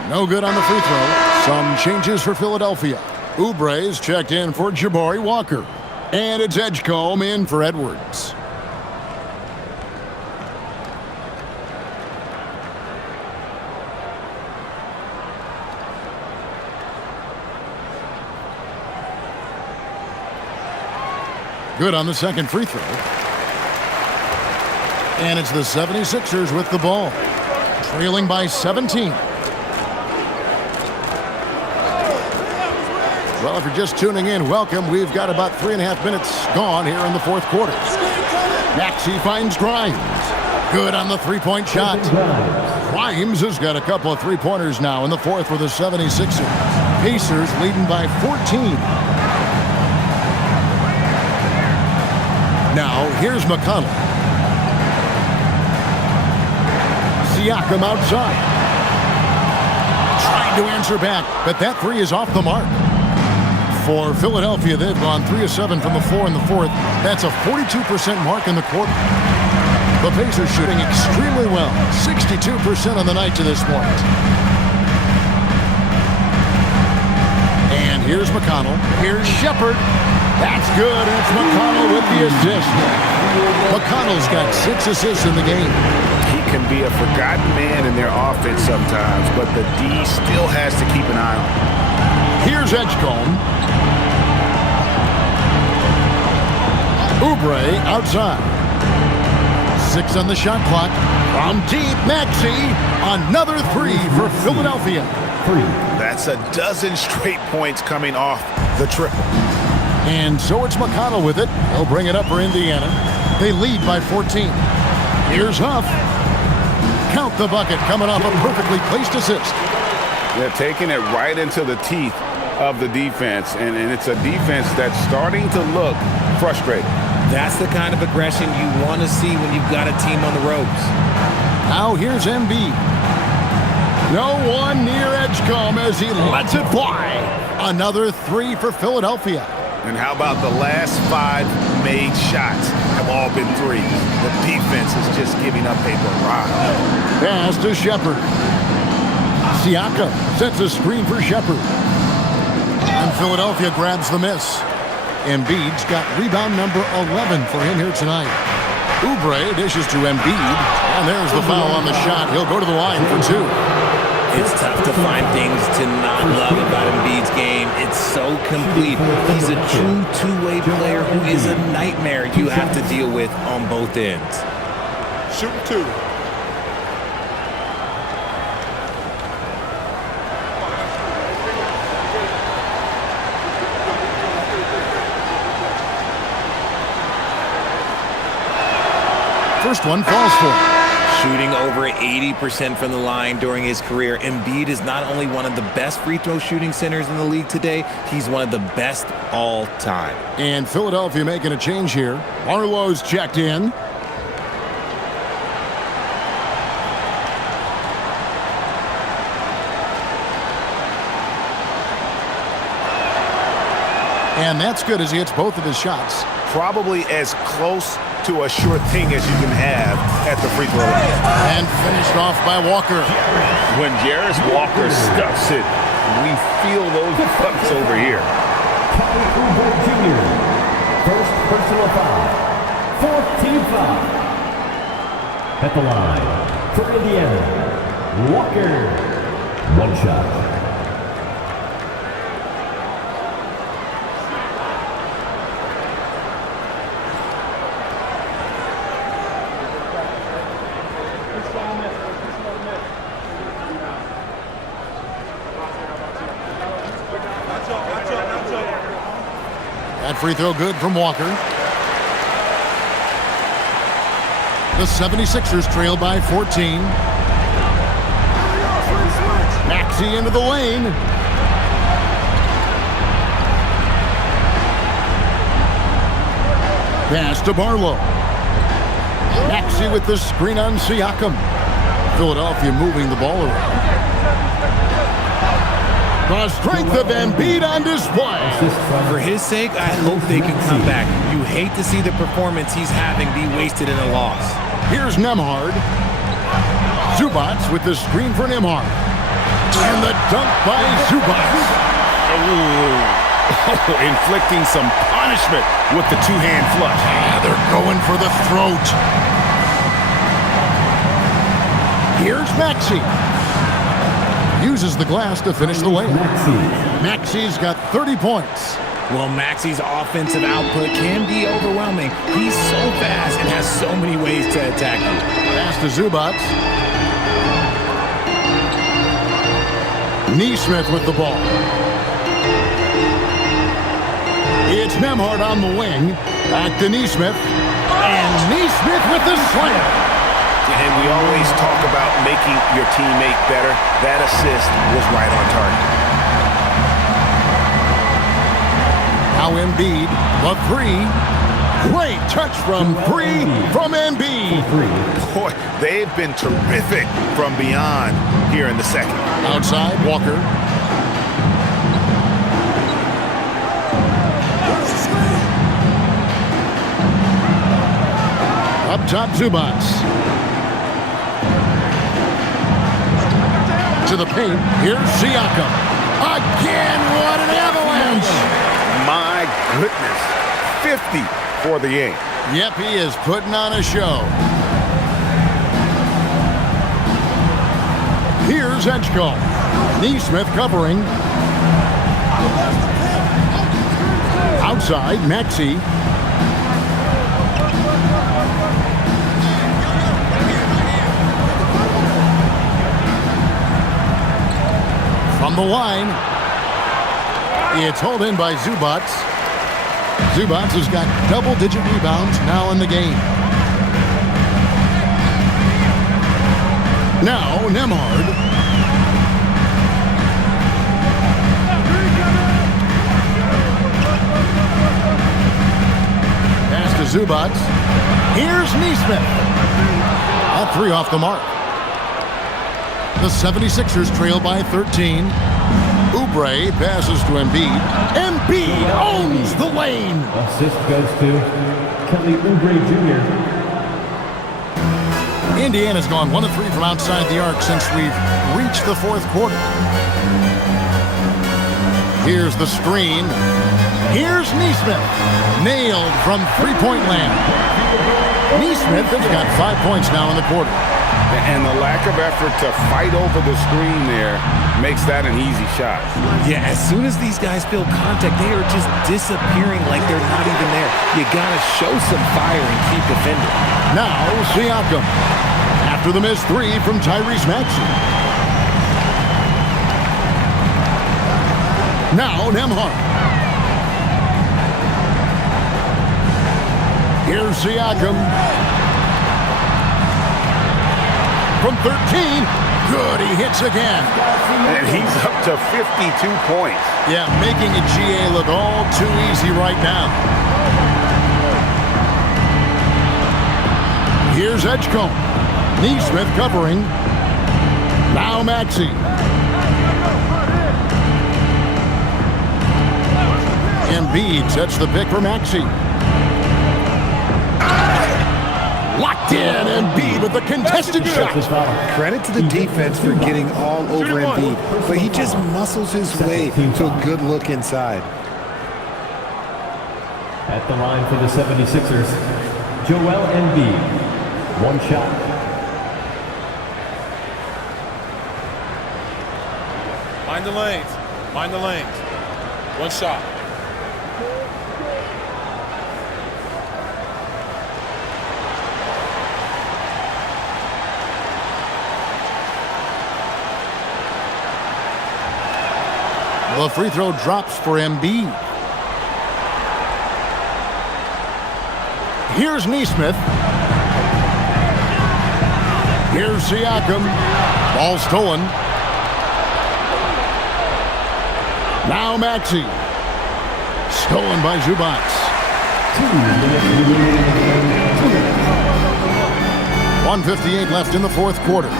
No good on the free throw. Some changes for Philadelphia. Oubre's checked in for Jabari Walker. And it's Edgecombe in for Edwards. Good on the second free throw. And it's the 76ers with the ball, trailing by 17. Well, if you're just tuning in, welcome. We've got about 3.5 minutes gone here in the fourth quarter. Maxey finds Grimes. Good on the three-point shot. Grimes has got a couple of three-pointers now in the fourth for the 76ers. Pacers leading by 14. Now, here's McConnell. Siakam outside. Trying to answer back, but that three is off the mark. For Philadelphia, they've gone 3 of 7 from the floor in the fourth. That's a 42% mark in the quarter. The Pacers shooting extremely well, 62% on the night to this point. And here's McConnell. Here's Shepherd. That's good. It's McConnell with the assist. McConnell's got 6 assists in the game. He can be a forgotten man in their offense sometimes, but the D still has to keep an eye on him. Here's Edgecombe. Oubre outside. 6 on the shot clock. From deep, Maxey. Another 3 for Philadelphia. That's a dozen straight points coming off the triple. And so it's McConnell with it. He'll bring it up for Indiana. They lead by 14. Here's Huff. Count the bucket coming off a perfectly placed assist. They're taking it right into the teeth of the defense, and it's a defense that's starting to look frustrated. That's the kind of aggression you want to see when you've got a team on the ropes. Now here's Embiid. No one near Edgecombe as he lets it fly. Another 3 for Philadelphia. And how about the last 5 made shots have all been threes? The defense is just giving up a barrage. Pass to Shepherd. Siakam sets a screen for Shepherd. And Philadelphia grabs the miss. Embiid's got rebound number 11 for him here tonight. Oubre dishes to Embiid. And there's the foul on the shot. He'll go to the line for 2. It's tough to find things to not love about Embiid's game. It's so complete. He's a true two-way player who is a nightmare you have to deal with on both ends. Shooting 2. First one falls for him. Shooting over 80% from the line during his career, Embiid is not only one of the best free throw shooting centers in the league today, he's one of the best all time. And Philadelphia making a change here. Arlo's checked in. And that's good as he hits both of his shots. Probably as close to a sure thing as you can have at the free throw line. And finished off by Walker. When Jarris Walker stuffs it, we feel those bucks over here. Kelly Oubre Jr. First personal foul. 4th team foul. At the line for Indiana, Walker. 1 shot. That free throw good from Walker. The 76ers trail by 14. Maxey into the lane. Pass to Barlow. Maxey with the screen on Siakam. Philadelphia moving the ball around. The strength of Embiid on display. For his sake, I hope they can come back. You hate to see the performance he's having be wasted in a loss. Here's Nembhard. Zubac with the screen for Nembhard. And the dunk by Zubac. Inflicting some punishment with the two-hand flush. They're going for the throat. Here's Maxey. Uses the glass to finish the lane. Maxey's got 30 points. Well, Maxi's offensive output can be overwhelming. He's so fast and has so many ways to attack you. Pass to Zubac. Neesmith with the ball. It's Nembhard on the wing. Back to Neesmith. And Neesmith with the slam. And we always talk about making your teammate better. That assist was right on target. Now Embiid, the three. Great touch from three from Embiid. Boy, they've been terrific from beyond here in the second. Outside, Walker. Up top, Zubac. To the paint. Here's Siakam. Again, what an avalanche! My goodness. 50 for the game. Yep, he is putting on a show. Here's Edgecombe. Neesmith covering. Outside, Maxey. From the line. It's hauled in by Zubac. Zubac has got double-digit rebounds now in the game. Now, Nembhard. Pass to Zubac. Here's Neesmith. All three off the mark. The 76ers trail by 13. Oubre passes to Embiid. Embiid owns the lane. Assist goes to Kelly Oubre Jr. Indiana's gone 1 of 3 from outside the arc since we've reached the fourth quarter. Here's the screen. Here's Neesmith. Nailed from three-point land. Neesmith has got 5 points now in the quarter. And the lack of effort to fight over the screen there makes that an easy shot. Yeah, as soon as these guys feel contact, they are just disappearing like they're not even there. You gotta show some fire and keep defending. Now, Siakam. After the missed three from Tyrese Maxey. Now, Nembhard. Here's Siakam. From 13. Good, he hits again. And he's up to 52 points. Yeah, making a GA look all too easy right now. Here's Edgecombe. Neesmith covering. Now Maxey. Embiid sets the pick for Maxey. Locked in, Embiid with the contested shot. Credit to the defense for getting all over Embiid, but he just muscles his way to a good look inside. At the line for the 76ers, Joel Embiid. 1 shot. Mind the lanes. Mind the lanes. 1 shot. The free throw drops for Embiid. Here's Neesmith. Here's Siakam. Ball stolen. Now Maxey. Stolen by Zubac. 1:58 left in the fourth quarter.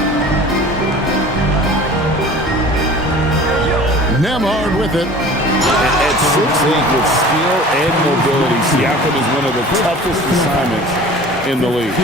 Nembhard with it. At 6'8" with skill and mobility, Siakam is one of the toughest assignments in the league.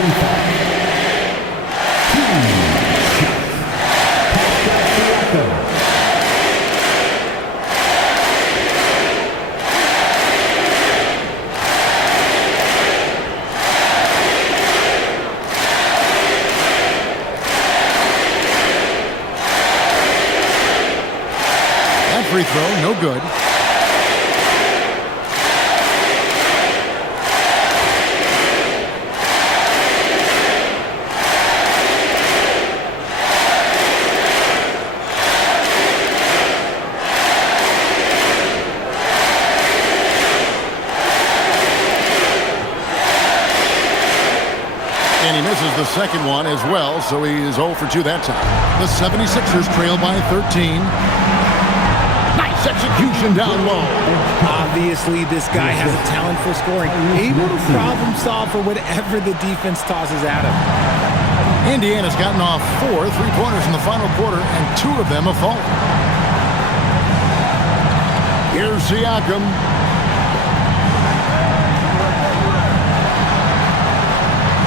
Free throw, no good. misses the second one as well, so he is 0 for 2 that time. The 76ers trail by 13. Nice execution down low. Obviously, this guy has a talent for scoring. Able to problem solve for whatever the defense tosses at him. Indiana's gotten off 4 3-pointers in the final quarter, and 2 of them have fallen. Here's Siakam.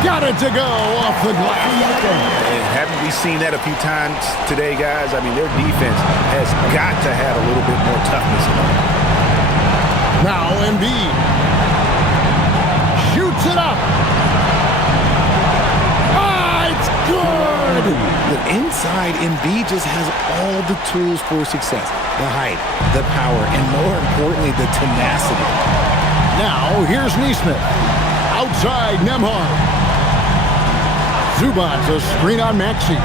Got it to go off the glass. And haven't we seen that a few times today, guys? I mean, their defense has got to have a little bit more toughness in it. Now Embiid shoots it up. Ah, it's good. The inside, Embiid just has all the tools for success. The height, the power, and more importantly, the tenacity. Now here's Nesmith. Outside Nembhard. Zubac, a screen on Maxey.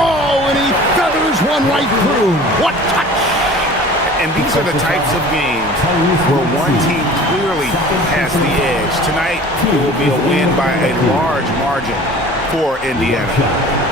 Oh, and he feathers one right through. What touch! And these are the types of games where one team clearly has the edge. Tonight, it will be a win by a large margin for Indiana.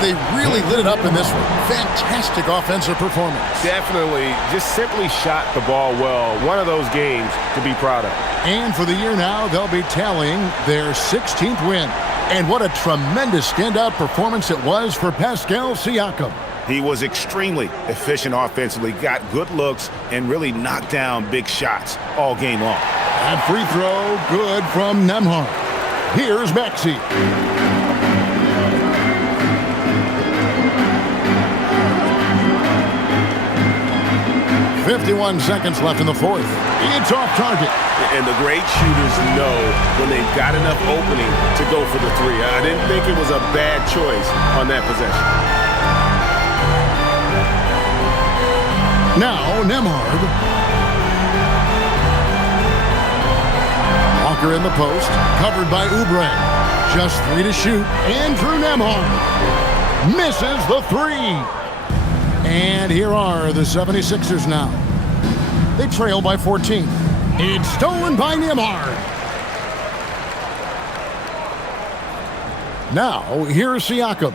They really lit it up in this one. Fantastic offensive performance. Definitely. Just simply shot the ball well. One of those games to be proud of. And for the year now, they'll be tallying their 16th win. And what a tremendous standout performance it was for Pascal Siakam. He was extremely efficient offensively, got good looks, and really knocked down big shots all game long. That free throw, good from Nembhard. Here's Maxey. 51 seconds left in the fourth. It's off target. And the great shooters know when they've got enough opening to go for the three. I didn't think it was a bad choice on that possession. Now Nembhard. Walker in the post, covered by Oubre. Just 3 to shoot. Andrew Nembhard misses the 3. And here are the 76ers now. They trail by 14. It's stolen by Nembhard. Now, here's Siakam.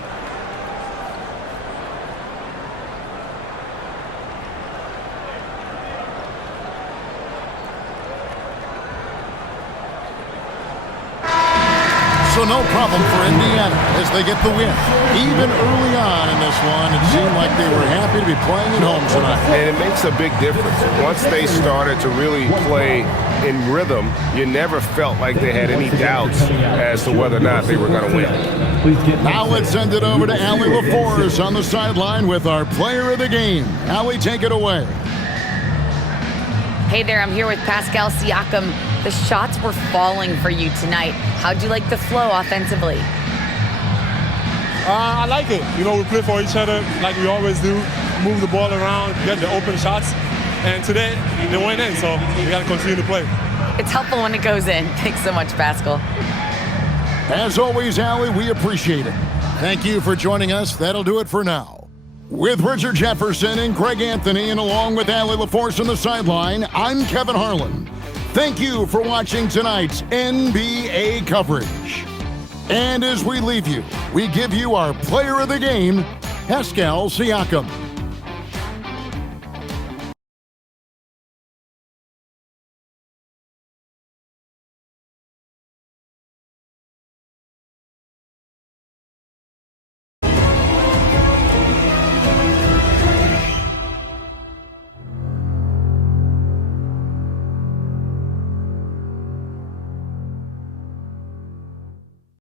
So no problem for Indiana as they get the win. Even early on in this one, it seemed like they were happy to be playing at home tonight. And it makes a big difference. Once they started to really play in rhythm, you never felt like they had any doubts as to whether or not they were going to win. Now let's send it over to Allie LaForce on the sideline with our player of the game. Allie, take it away. Hey there, I'm here with Pascal Siakam. The shots were falling for you tonight. How'd you like the flow offensively? I like it. You know, we play for each other like we always do. Move the ball around, get the open shots. And today, they went in, so we got to continue to play. It's helpful when it goes in. Thanks so much, Pascal. As always, Allie, we appreciate it. Thank you for joining us. That'll do it for now. With Richard Jefferson and Greg Anthony, and along with Allie LaForce on the sideline, I'm Kevin Harlan. Thank you for watching tonight's NBA coverage. And as we leave you, we give you our player of the game, Pascal Siakam.